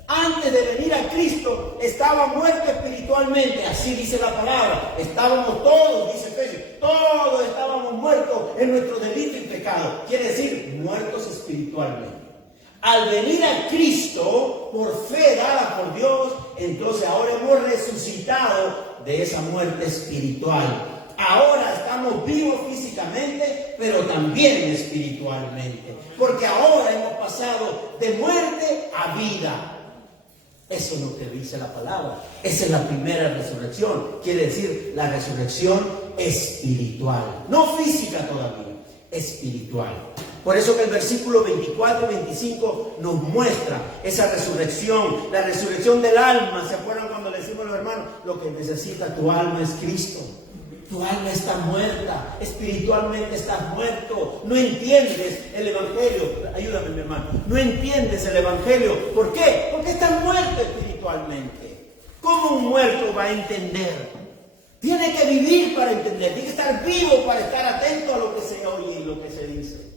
antes de venir a Cristo, estaba muerto espiritualmente. Así dice la palabra. Estábamos todos, dice Efesios, todos estábamos muertos en nuestro delito y pecado. Quiere decir, muertos espiritualmente. Al venir a Cristo, por fe dada por Dios, entonces ahora hemos resucitado de esa muerte espiritual. Ahora estamos vivos físicamente, pero también espiritualmente. Porque ahora hemos pasado de muerte a vida. Eso es lo que dice la palabra. Esa es la primera resurrección. Quiere decir la resurrección espiritual. No física todavía, espiritual. Por eso que el versículo 24 y 25 nos muestra esa resurrección, la resurrección del alma. ¿Se acuerdan cuando le decimos a los hermanos? Lo que necesita tu alma es Cristo. Tu alma está muerta, espiritualmente estás muerto. No entiendes el evangelio. Ayúdame, mi hermano. No entiendes el evangelio. ¿Por qué? Porque estás muerto espiritualmente. ¿Cómo un muerto va a entender? Tiene que vivir para entender. Tiene que estar vivo para estar atento a lo que se oye y lo que se dice.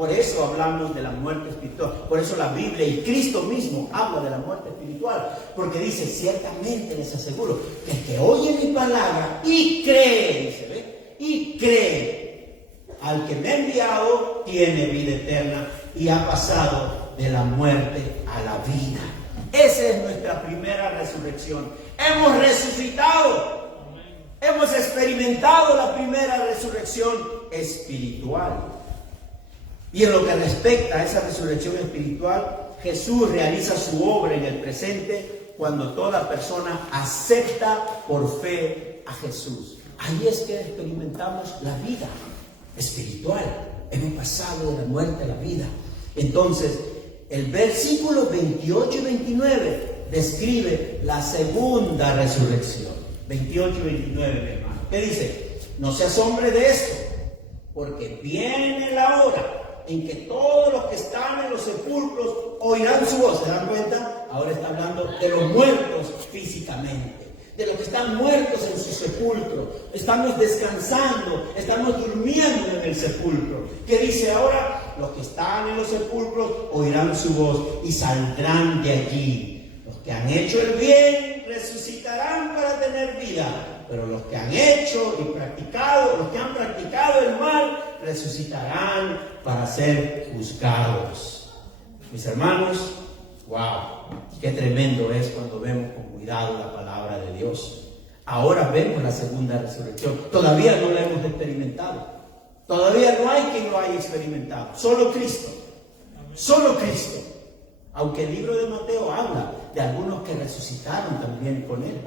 Por eso hablamos de la muerte espiritual. Por eso la Biblia y Cristo mismo habla de la muerte espiritual. Porque dice, ciertamente les aseguro que el que oye mi palabra y cree, dice, ¿ve? Y cree al que me ha enviado, tiene vida eterna y ha pasado de la muerte a la vida. Esa es nuestra primera resurrección. Hemos resucitado. Hemos experimentado la primera resurrección espiritual. Y en lo que respecta a esa resurrección espiritual, Jesús realiza su obra en el presente cuando toda persona acepta por fe a Jesús. Ahí es que experimentamos la vida espiritual. Hemos pasado de la muerte a la vida. Entonces, el versículo 28 y 29 describe la segunda resurrección. 28 y 29, mi hermano. ¿Qué dice? No se asombre de esto, porque viene la hora en que todos los que están en los sepulcros oirán su voz. ¿Se dan cuenta? Ahora está hablando de los muertos físicamente, de los que están muertos en su sepulcro. Estamos descansando, estamos durmiendo en el sepulcro. ¿Qué dice ahora? Los que están en los sepulcros oirán su voz y saldrán de allí. Los que han hecho el bien resucitarán para tener vida, pero los que han hecho y practicado, los que han practicado el mal, resucitarán para ser juzgados. Mis hermanos, wow, qué tremendo es cuando vemos con cuidado la palabra de Dios. Ahora vemos la segunda resurrección. Todavía no la hemos experimentado. Todavía no hay quien lo haya experimentado. Solo Cristo. Solo Cristo. Aunque el libro de Mateo habla de algunos que resucitaron también con él.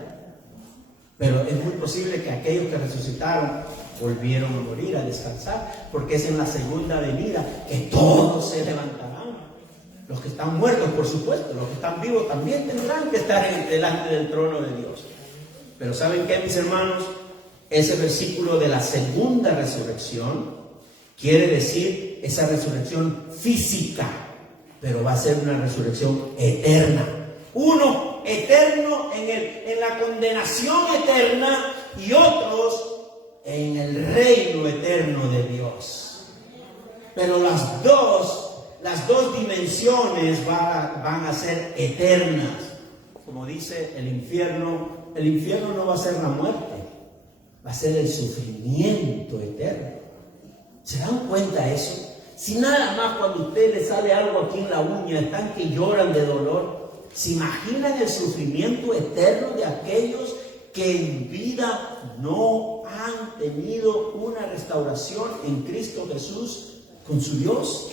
Pero es muy posible que aquellos que resucitaron volvieron a morir, a descansar, porque es en la segunda venida que todos se levantarán. Los que están muertos, por supuesto, los que están vivos también tendrán que estar delante del trono de Dios. Pero ¿saben qué, mis hermanos? Ese versículo de la segunda resurrección quiere decir esa resurrección física, pero va a ser una resurrección eterna. Uno eterno en la condenación eterna y otros en el reino eterno de Dios. Pero las dos dimensiones van a ser eternas. Como dice el infierno no va a ser la muerte, va a ser el sufrimiento eterno. ¿Se dan cuenta de eso? Si nada más cuando a usted le sale algo aquí en la uña, están que lloran de dolor. ¿Se imaginan el sufrimiento eterno de aquellos que en vida no han tenido una restauración en Cristo Jesús con su Dios?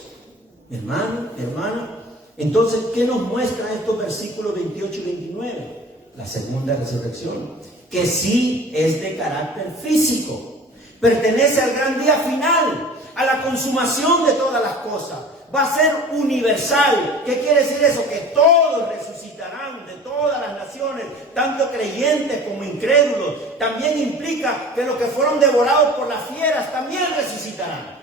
Mi hermano, mi hermana. Entonces, ¿qué nos muestran estos versículos 28 y 29? La segunda resurrección, que sí es de carácter físico, pertenece al gran día final, a la consumación de todas las cosas. Va a ser universal. ¿Qué quiere decir eso? Que todos resucitarán de todas las naciones, tanto creyentes como incrédulos. También implica que los que fueron devorados por las fieras también resucitarán.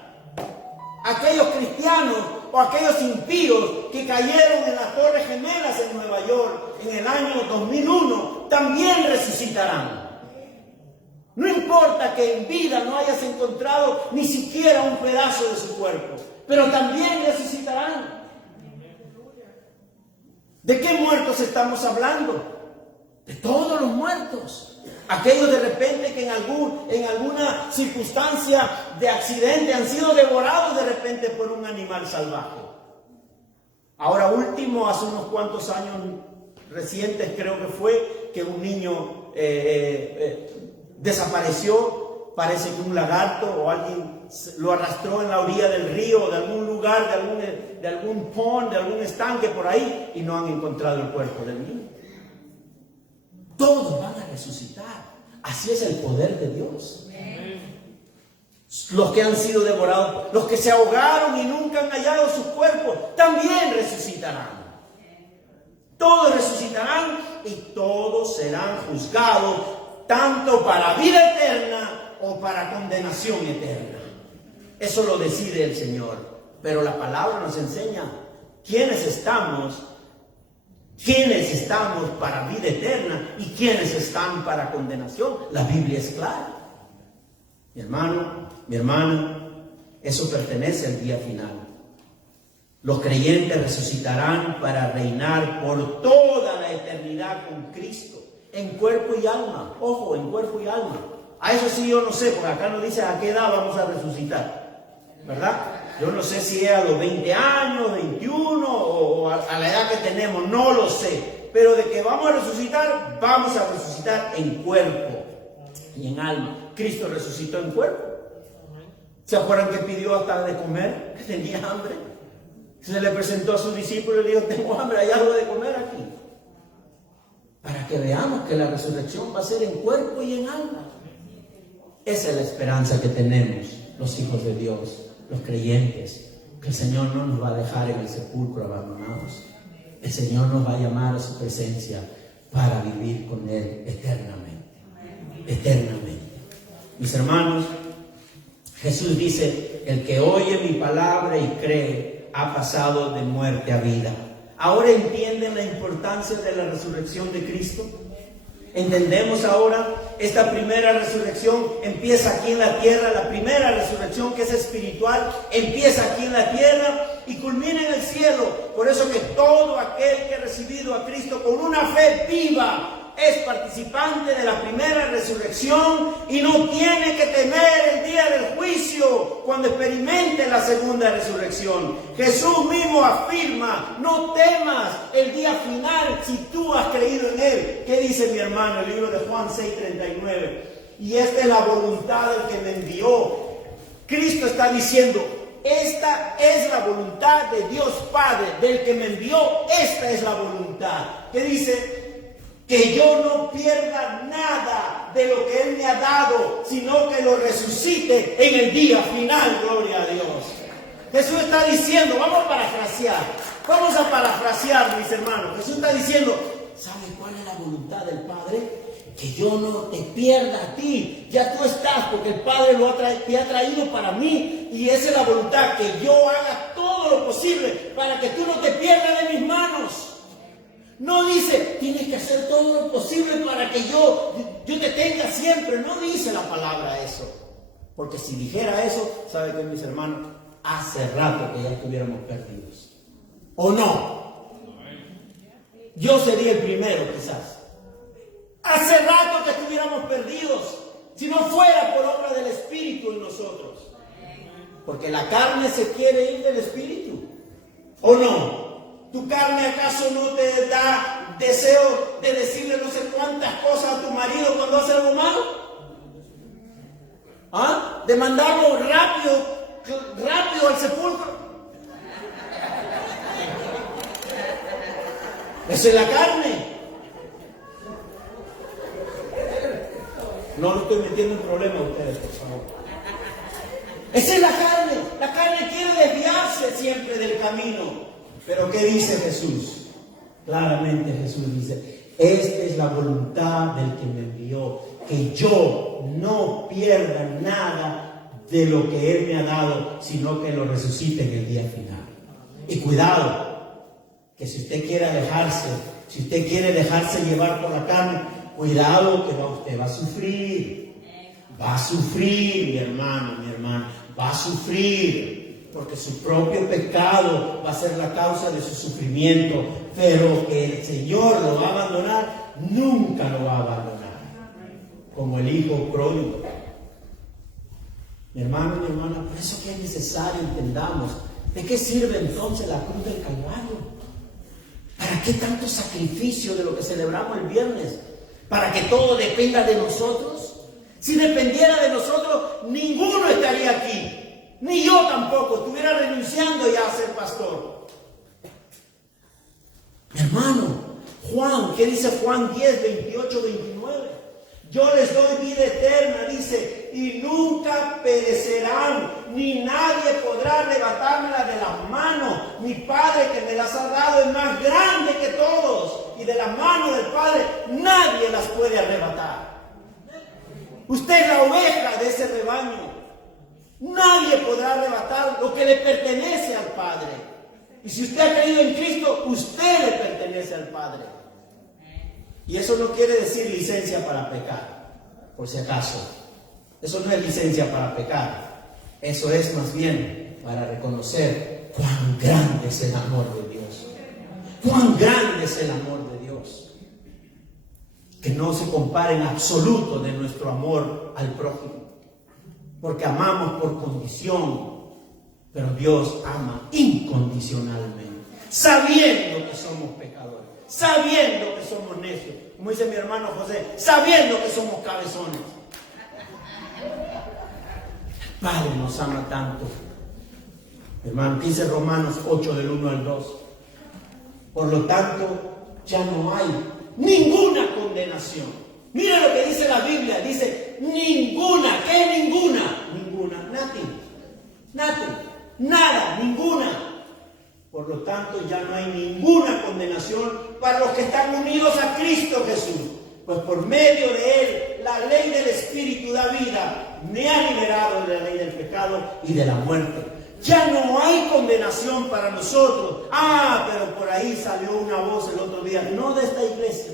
Aquellos cristianos o aquellos impíos que cayeron en las Torres Gemelas en Nueva York en el año 2001 también resucitarán. No importa que en vida no hayas encontrado ni siquiera un pedazo de su cuerpo, pero también resucitarán. ¿De qué muertos estamos hablando? De todos los muertos. Aquellos de repente que en alguna circunstancia de accidente han sido devorados de repente por un animal salvaje. Ahora último, hace unos cuantos años recientes creo que fue, que un niño desapareció, parece que un lagarto o alguien lo arrastró en la orilla del río o de algún lugar, de algún pond, de algún estanque por ahí, y no han encontrado el cuerpo del niño. Todos van a resucitar. Así es el poder de Dios. Los que han sido devorados, los que se ahogaron y nunca han hallado sus cuerpos, también resucitarán. Todos resucitarán y todos serán juzgados, tanto para vida eterna o para condenación eterna. Eso lo decide el Señor. Pero la palabra nos enseña quiénes estamos para vida eterna y quiénes están para condenación. La Biblia es clara. Mi hermano, mi hermana, eso pertenece al día final. Los creyentes resucitarán para reinar por toda la eternidad con Cristo, en cuerpo y alma. Ojo, en cuerpo y alma. A eso sí yo no sé, porque acá nos dice a qué edad vamos a resucitar, ¿verdad? Yo no sé si es a los 20 años, 21 o a la edad que tenemos, no lo sé. Pero de que vamos a resucitar en cuerpo y en alma. Cristo resucitó en cuerpo. ¿Se acuerdan que pidió hasta de comer? Que tenía hambre. Se le presentó a sus discípulos y le dijo, tengo hambre, hay algo de comer aquí. Para que veamos que la resurrección va a ser en cuerpo y en alma. Esa es la esperanza que tenemos los hijos de Dios, los creyentes, que el Señor no nos va a dejar en el sepulcro abandonados. El Señor nos va a llamar a su presencia para vivir con Él eternamente. Eternamente. Mis hermanos, Jesús dice, el que oye mi palabra y cree ha pasado de muerte a vida. ¿Ahora entienden la importancia de la resurrección de Cristo? ¿Entendemos ahora? Esta primera resurrección empieza aquí en la tierra. La primera resurrección, que es espiritual, empieza aquí en la tierra y culmina en el cielo. Por eso que todo aquel que ha recibido a Cristo con una fe viva es participante de la primera resurrección y no tiene que temer el día del juicio cuando experimente la segunda resurrección. Jesús mismo afirma, no temas el día final si tú has creído en Él. ¿Qué dice mi hermano? El libro de Juan 6:39. Y esta es la voluntad del que me envió. Cristo está diciendo, esta es la voluntad de Dios Padre, del que me envió. Esta es la voluntad. ¿Qué dice? Que yo no pierda nada de lo que Él me ha dado, sino que lo resucite en el día final. Gloria a Dios. Jesús está diciendo, vamos a parafrasear, mis hermanos. Jesús está diciendo, ¿sabe cuál es la voluntad del Padre? Que yo no te pierda a ti. Ya tú estás, porque el Padre te ha traído para mí. Y esa es la voluntad, que yo haga todo lo posible para que tú no te pierdas de mis manos. No dice, tienes que hacer todo lo posible para que yo te tenga siempre. No dice la palabra eso. Porque si dijera eso, ¿sabe qué, mis hermanos? Hace rato que ya estuviéramos perdidos. ¿O no? Yo sería el primero, quizás. Hace rato que estuviéramos perdidos, si no fuera por obra del Espíritu en nosotros. Porque la carne se quiere ir del Espíritu. ¿O no? ¿Tu carne acaso no te da deseo de decirle no sé cuántas cosas a tu marido cuando hace algo malo? ¿Ah? ¿De mandarlo rápido al sepulcro? Esa es la carne. No lo estoy metiendo en problemas a ustedes, por favor. Esa es la carne. La carne quiere desviarse siempre del camino. Pero ¿qué dice Jesús? Claramente Jesús dice, esta es la voluntad del que me envió, que yo no pierda nada de lo que Él me ha dado, sino que lo resucite en el día final. Y cuidado, que si usted quiere alejarse, si usted quiere dejarse llevar por la carne, cuidado que usted va a sufrir. Va a sufrir, mi hermano, va a sufrir. Porque su propio pecado va a ser la causa de su sufrimiento. Pero que el Señor lo va a abandonar, nunca lo va a abandonar. Como el hijo pródigo. Mi hermano, mi hermana, por eso que es necesario entendamos. ¿De qué sirve entonces la cruz del Calvario? ¿Para qué tanto sacrificio de lo que celebramos el viernes? ¿Para que todo dependa de nosotros? Si dependiera de nosotros, ninguno estaría aquí. Ni yo tampoco, estuviera renunciando ya a ser pastor. Mi hermano, Juan, ¿qué dice Juan 10, 28, 29? Yo les doy vida eterna, dice, y nunca perecerán, ni nadie podrá arrebatármela de las manos. Mi Padre que me las ha dado es más grande que todos, y de las manos del Padre nadie las puede arrebatar. Usted es la oveja de ese rebaño. Nadie podrá arrebatar lo que le pertenece al Padre. Y si usted ha creído en Cristo, usted le pertenece al Padre. Y eso no quiere decir licencia para pecar, por si acaso. Eso no es licencia para pecar. Eso es más bien para reconocer cuán grande es el amor de Dios. Cuán grande es el amor de Dios. Que no se compare en absoluto de nuestro amor al prójimo. Porque amamos por condición, pero Dios ama incondicionalmente. Sabiendo que somos pecadores, sabiendo que somos necios. Como dice mi hermano José, sabiendo que somos cabezones. El Padre nos ama tanto. Hermano, dice Romanos 8 del 1 al 2. Por lo tanto, ya no hay ninguna condenación. Mira lo que dice la Biblia. Dice ninguna. ¿Qué es ninguna? Ninguna. Nothing. Nada. Ninguna. Por lo tanto, ya no hay ninguna condenación para los que están unidos a Cristo Jesús. Pues por medio de Él, la ley del Espíritu da vida. Me ha liberado de la ley del pecado y de la muerte. Ya no hay condenación para nosotros. Pero por ahí salió una voz el otro día, no de esta iglesia,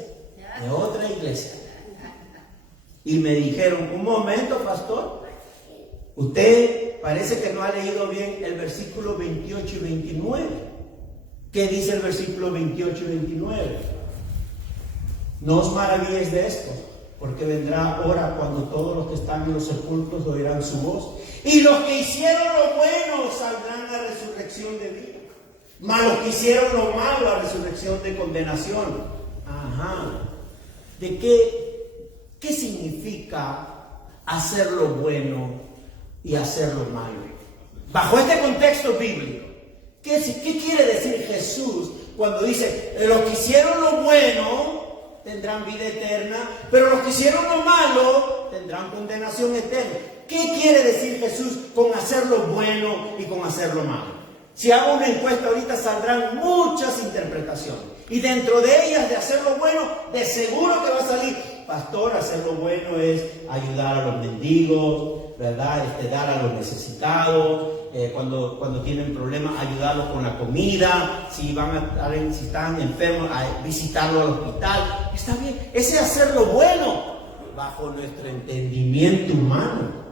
de otra iglesia. Y me dijeron, un momento, pastor, usted parece que no ha leído bien el versículo 28 y 29. ¿Qué dice el versículo 28 y 29? No os maravilléis de esto, porque vendrá hora cuando todos los que están en los sepulcros oirán su voz. Y los que hicieron lo bueno saldrán a resurrección de vida. Mas los que hicieron lo malo a resurrección de condenación. ¿De qué significa hacer lo bueno y hacer lo malo? Bajo este contexto bíblico, ¿qué quiere decir Jesús cuando dice, los que hicieron lo bueno tendrán vida eterna, pero los que hicieron lo malo tendrán condenación eterna? ¿Qué quiere decir Jesús con hacer lo bueno y con hacer lo malo? Si hago una encuesta ahorita saldrán muchas interpretaciones. Y dentro de ellas, de hacer lo bueno, de seguro que va a salir, pastor, hacer lo bueno es ayudar a los mendigos, ¿verdad? Dar a los necesitados, cuando tienen problemas, ayudarlos con la comida, si están enfermos, a visitarlos al hospital. Está bien, ese es hacer lo bueno, bajo nuestro entendimiento humano.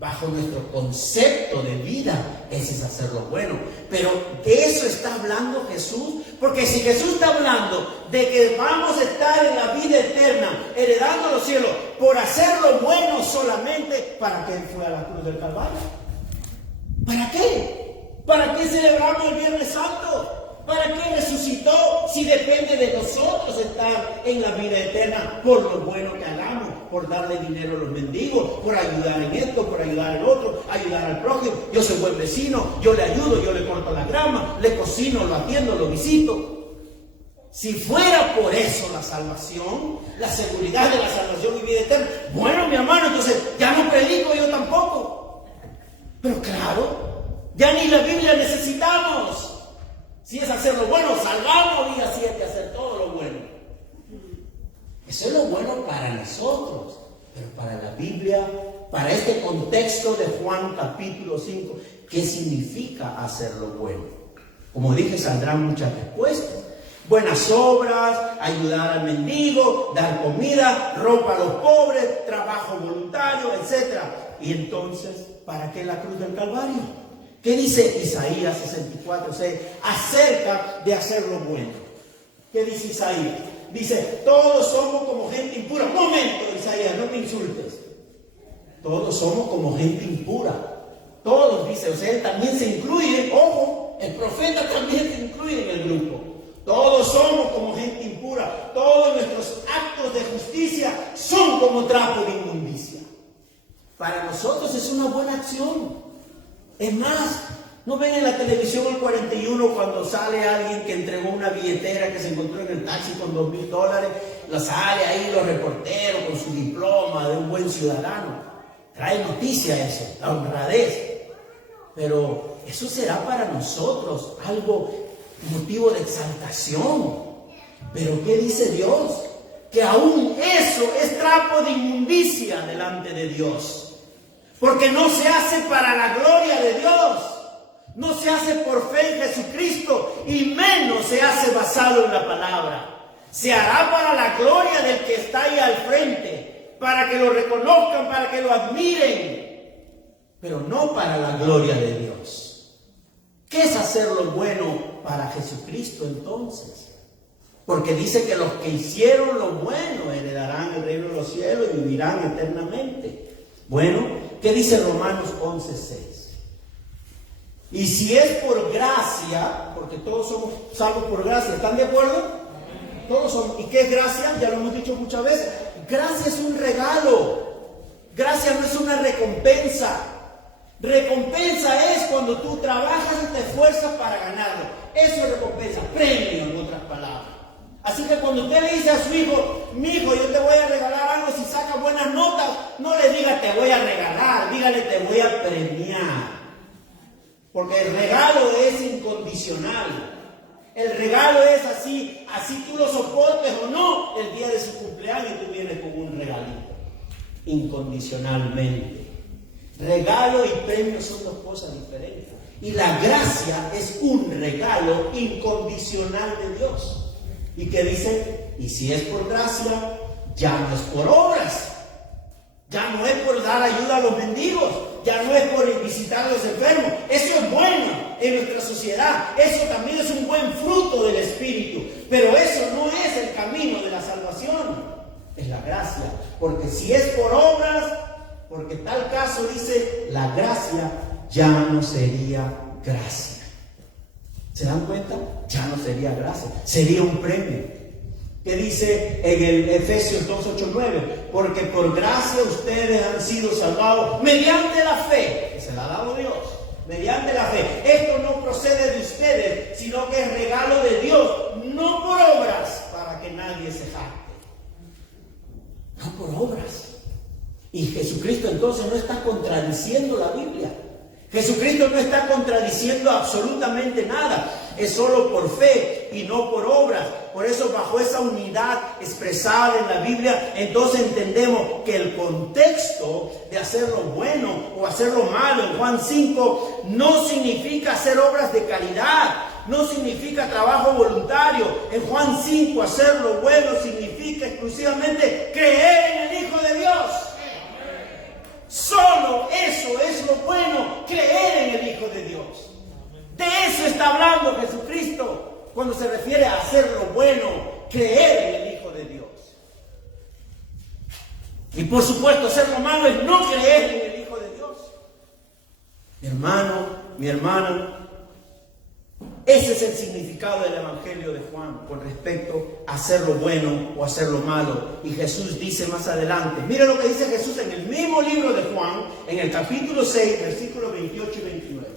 Bajo nuestro concepto de vida, ese es hacer lo bueno. Pero ¿de eso está hablando Jesús? Porque si Jesús está hablando de que vamos a estar en la vida eterna, heredando los cielos, por hacer lo bueno solamente, ¿para qué fue a la cruz del Calvario? ¿Para qué? ¿Para qué celebramos el Viernes Santo? ¿Para qué resucitó si depende de nosotros estar en la vida eterna por lo bueno que hagamos, por darle dinero a los mendigos, por ayudar en esto, por ayudar en otro, ayudar al prójimo? Yo soy buen vecino, yo le ayudo, yo le corto la grama, le cocino, lo atiendo, lo visito. Si fuera por eso la salvación, la seguridad de la salvación y vida eterna, bueno, mi hermano, entonces ya no predico yo tampoco. Pero claro, ya ni la Biblia necesitamos. Si es hacer lo bueno, salgamos y así hay que hacer todo lo bueno. Eso es lo bueno para nosotros, pero para la Biblia, para este contexto de Juan capítulo 5, ¿qué significa hacer lo bueno? Como dije, saldrán muchas respuestas. Buenas obras, ayudar al mendigo, dar comida, ropa a los pobres, trabajo voluntario, etc. Y entonces, ¿para qué la cruz del Calvario? ¿Qué dice Isaías 64:6 acerca de hacer lo bueno? ¿Qué dice Isaías? Dice, todos somos como gente impura. Un momento, Isaías, no me insultes. Todos somos como gente impura. Todos, dice, o sea, él también se incluye, ojo, el profeta también se incluye en el grupo. Todos somos como gente impura. Todos nuestros actos de justicia son como trapo de inmundicia. Para nosotros es una buena acción. Es más, ¿no ven en la televisión el 41 cuando sale alguien que entregó una billetera que se encontró en el taxi con $2,000? La sale ahí los reporteros con su diploma de un buen ciudadano. Trae noticia eso, la honradez. Pero eso será para nosotros algo, motivo de exaltación. Pero ¿qué dice Dios? Que aún eso es trapo de inmundicia delante de Dios. Porque no se hace para la gloria de Dios, no se hace por fe en Jesucristo y menos se hace basado en la palabra. Se hará para la gloria del que está ahí al frente, para que lo reconozcan, para que lo admiren, pero no para la gloria de Dios. ¿Qué es hacer lo bueno para Jesucristo entonces? Porque dice que los que hicieron lo bueno heredarán el reino de los cielos y vivirán eternamente. Bueno, ¿qué dice Romanos 11:6? Y si es por gracia, porque todos somos salvos por gracia, ¿están de acuerdo? Todos somos. ¿Y qué es gracia? Ya lo hemos dicho muchas veces. Gracia es un regalo. Gracia no es una recompensa. Recompensa es cuando tú trabajas y te esfuerzas para ganarlo. Eso es recompensa, premio en otras palabras. Así que cuando usted le dice a su hijo, mi hijo, yo te voy a regalar algo si sacas buenas notas, no le diga te voy a regalar, dígale te voy a premiar. Porque el regalo es incondicional. El regalo es así tú lo soportes o no, el día de su cumpleaños tú vienes con un regalito. Incondicionalmente. Regalo y premio son dos cosas diferentes. Y la gracia es un regalo incondicional de Dios. ¿Y qué dice? Y si es por gracia, ya no es por obras. Ya no es por dar ayuda a los mendigos. Ya no es por visitar a los enfermos. Eso es bueno en nuestra sociedad. Eso también es un buen fruto del Espíritu. Pero eso no es el camino de la salvación. Es la gracia. Porque si es por obras, porque tal caso dice, la gracia ya no sería gracia. ¿Se dan cuenta? Ya no sería gracia. Sería un premio. ¿Qué dice en el Efesios 2:8-9? Porque por gracia ustedes han sido salvados mediante la fe, que se la ha dado Dios, mediante la fe. Esto no procede de ustedes, sino que es regalo de Dios, no por obras, para que nadie se jacte. No por obras. Y Jesucristo entonces no está contradiciendo la Biblia. Jesucristo no está contradiciendo absolutamente nada. Es solo por fe y no por obras. Por eso, bajo esa unidad expresada en la Biblia, entonces entendemos que el contexto de hacer lo bueno o hacer lo malo en Juan 5 no significa hacer obras de caridad, no significa trabajo voluntario. En Juan 5, hacer lo bueno significa exclusivamente creer en el Hijo de Dios. Solo eso es lo bueno, creer en el Hijo de Dios. De eso está hablando Jesucristo cuando se refiere a hacer lo bueno, creer en el Hijo de Dios. Y por supuesto, hacer lo malo es no creer en el Hijo de Dios. Mi hermano, mi hermana, ese es el significado del Evangelio de Juan con respecto a hacer lo bueno o hacer lo malo. Y Jesús dice más adelante, mira lo que dice Jesús en el mismo libro de Juan, en el capítulo 6, versículos 28 y 29.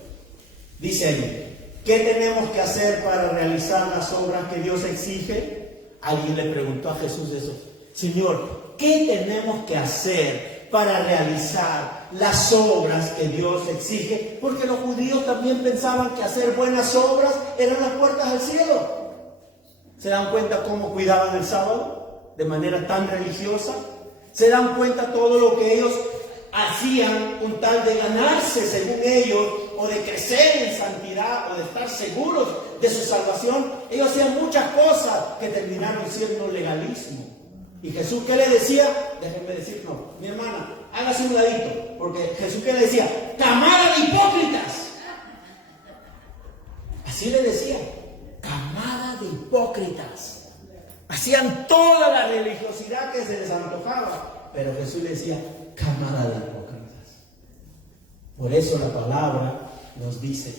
Dice ahí, ¿qué tenemos que hacer para realizar las obras que Dios exige? Alguien le preguntó a Jesús eso. Señor, ¿qué tenemos que hacer para realizar las obras que Dios exige? Porque los judíos también pensaban que hacer buenas obras eran las puertas al cielo. ¿Se dan cuenta cómo cuidaban el sábado de manera tan religiosa? ¿Se dan cuenta todo lo que ellos hacían con tal de ganarse, según ellos, o de crecer en santidad, o de estar seguros de su salvación? Ellos hacían muchas cosas que terminaron siendo legalismo. ¿Y Jesús qué le decía? Déjenme decir, no, mi hermana, hágase un ladito, porque Jesús qué le decía, camada de hipócritas. Así le decía, camada de hipócritas. Hacían toda la religiosidad que se les antojaba, pero Jesús le decía, camada de hipócritas. Por eso la palabra nos dice,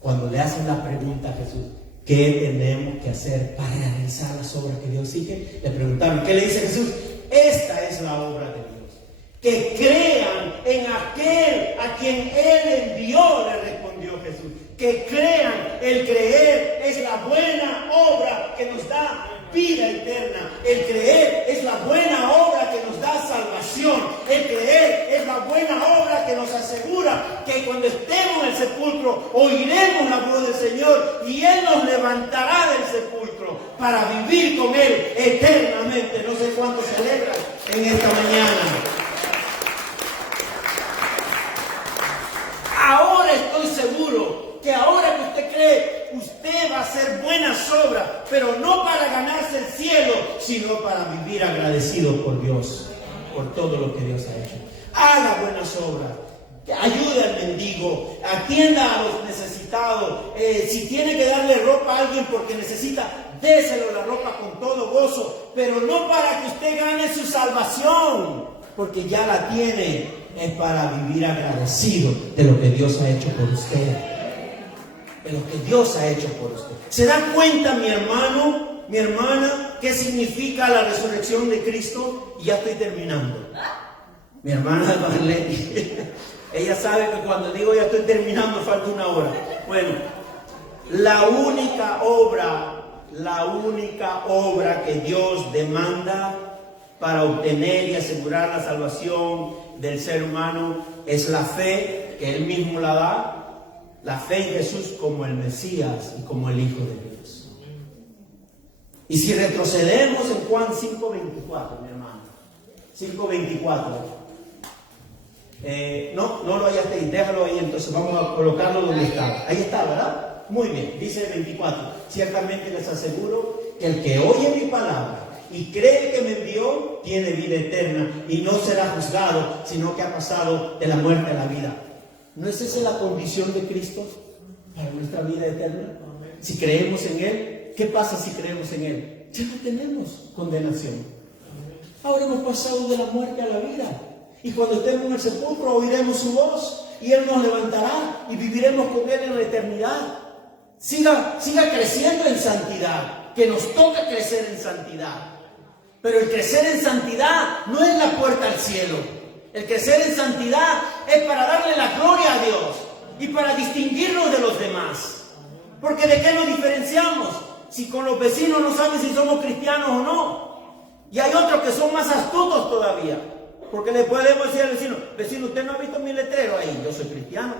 cuando le hacen la pregunta a Jesús, ¿qué tenemos que hacer para realizar las obras que Dios exige? Le preguntaron, ¿qué le dice Jesús? Esta es la obra de Dios. Que crean en aquel a quien Él envió, le respondió Jesús. Que crean, el creer es la buena obra que nos da vida eterna. El creer es la buena obra que nos da salvación. El creer es la buena obra que nos asegura que cuando estemos en el sepulcro oiremos la voz del Señor y Él nos levantará del sepulcro para vivir con Él eternamente. No sé cuánto celebran en esta mañana. Ahora estoy seguro que ahora que usted cree, usted va a hacer buenas obras, pero no para ganarse el cielo, sino para vivir agradecido por Dios, por todo lo que Dios ha hecho. Haga buenas obras, que ayude al mendigo, atienda a los necesitados. Si tiene que darle ropa a alguien porque necesita, déselo la ropa con todo gozo, pero no para que usted gane su salvación, porque ya la tiene. Es para vivir agradecido de lo que Dios ha hecho por usted, de lo que Dios ha hecho por usted. ¿Se da cuenta, mi hermano, mi hermana, qué significa la resurrección de Cristo? Y ya estoy terminando. Mi hermana Marlene, ella sabe que cuando digo ya estoy terminando falta una hora. Bueno, la única obra que Dios demanda para obtener y asegurar la salvación del ser humano es la fe que Él mismo la da, la fe en Jesús como el Mesías y como el Hijo de Dios. Y si retrocedemos en Juan 5:24, mi hermano, 5:24. No lo hayas ahí, déjalo ahí, entonces vamos a colocarlo donde está. Ahí está, ¿verdad? Muy bien, dice el 24. Ciertamente les aseguro que el que oye mi palabra y cree que me envió, tiene vida eterna y no será juzgado, sino que ha pasado de la muerte a la vida. ¿No es esa la condición de Cristo para nuestra vida eterna? Si creemos en Él, ¿qué pasa si creemos en Él? Ya no tenemos condenación. Ahora hemos pasado de la muerte a la vida. Y cuando estemos en el sepulcro oiremos su voz y Él nos levantará y viviremos con Él en la eternidad. Siga creciendo en santidad, que nos toca crecer en santidad. Pero el crecer en santidad no es la puerta al cielo. El crecer en santidad es para darle la gloria a Dios y para distinguirnos de los demás. Porque ¿de qué nos diferenciamos? Si con los vecinos no saben si somos cristianos o no. Y hay otros que son más astutos todavía. Porque le podemos decir al vecino, vecino, ¿usted no ha visto mi letrero ahí? Yo soy cristiano.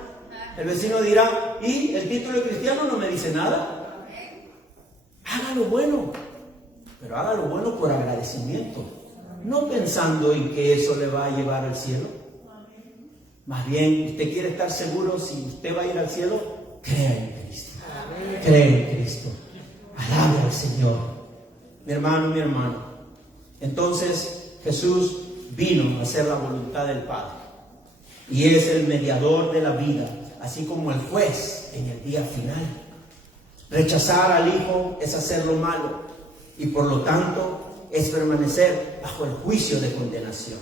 El vecino dirá, ¿y el título de cristiano no me dice nada? Haga lo bueno, pero haga lo bueno por agradecimiento, no pensando en que eso le va a llevar al cielo. Más bien, usted quiere estar seguro si usted va a ir al cielo, crea en Cristo. Crea en Cristo. Alabe al Señor. Mi hermano. Entonces, Jesús vino a hacer la voluntad del Padre y es el mediador de la vida, así como el juez en el día final. Rechazar al Hijo es hacer lo malo y por lo tanto es permanecer bajo el juicio de condenación.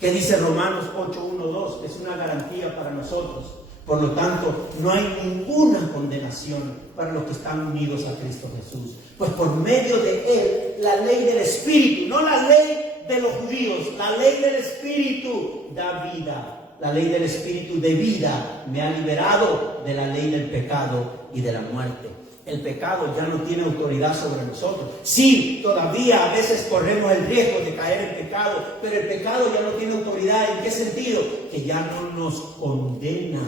¿Qué dice Romanos 8:1-2? Es una garantía para nosotros. Por lo tanto, no hay ninguna condenación para los que están unidos a Cristo Jesús. Pues por medio de Él, la ley del Espíritu, no la ley de los judíos, la ley del Espíritu da vida. La ley del Espíritu de vida me ha liberado de la ley del pecado y de la muerte. El pecado ya no tiene autoridad sobre nosotros. Sí, todavía a veces corremos el riesgo de caer en pecado, pero el pecado ya no tiene autoridad. ¿En qué sentido? Que ya no nos condena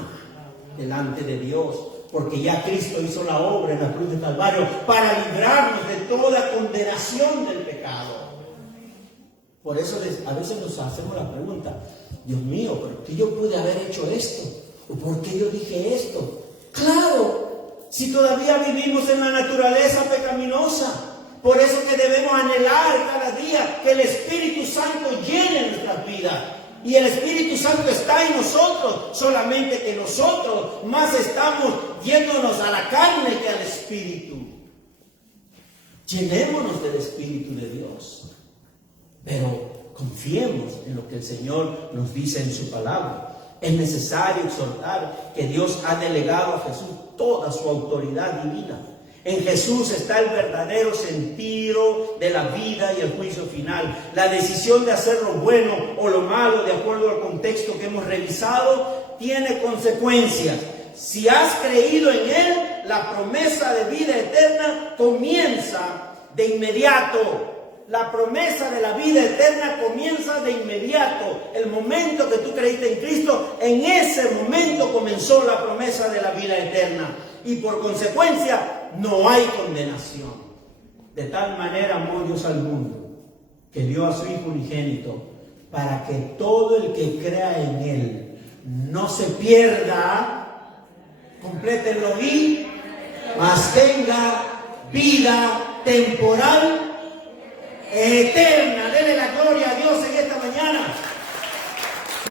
delante de Dios, porque ya Cristo hizo la obra en la cruz de Calvario para librarnos de toda condenación del pecado. Por eso a veces nos hacemos la pregunta, Dios mío, ¿por qué yo pude haber hecho esto? ¿O por qué yo dije esto? ¡Claro! Si todavía vivimos en la naturaleza pecaminosa, por eso que debemos anhelar cada día que el Espíritu Santo llene nuestras vidas. Y el Espíritu Santo está en nosotros, solamente que nosotros más estamos yéndonos a la carne que al Espíritu. Llenémonos del Espíritu de Dios, pero confiemos en lo que el Señor nos dice en su palabra. Es necesario exhortar que Dios ha delegado a Jesús toda su autoridad divina. En Jesús está el verdadero sentido de la vida y el juicio final. La decisión de hacer lo bueno o lo malo, de acuerdo al contexto que hemos revisado, tiene consecuencias. Si has creído en Él, la promesa de vida eterna comienza de inmediato. La promesa de la vida eterna comienza de inmediato. El momento que tú creíste en Cristo, en ese momento comenzó la promesa de la vida eterna. Y por consecuencia, no hay condenación. De tal manera amó Dios al mundo, que dio a su Hijo unigénito, para que todo el que crea en Él no se pierda, complétenlo y mas tenga vida temporal eterna. Dele la gloria a Dios en esta mañana.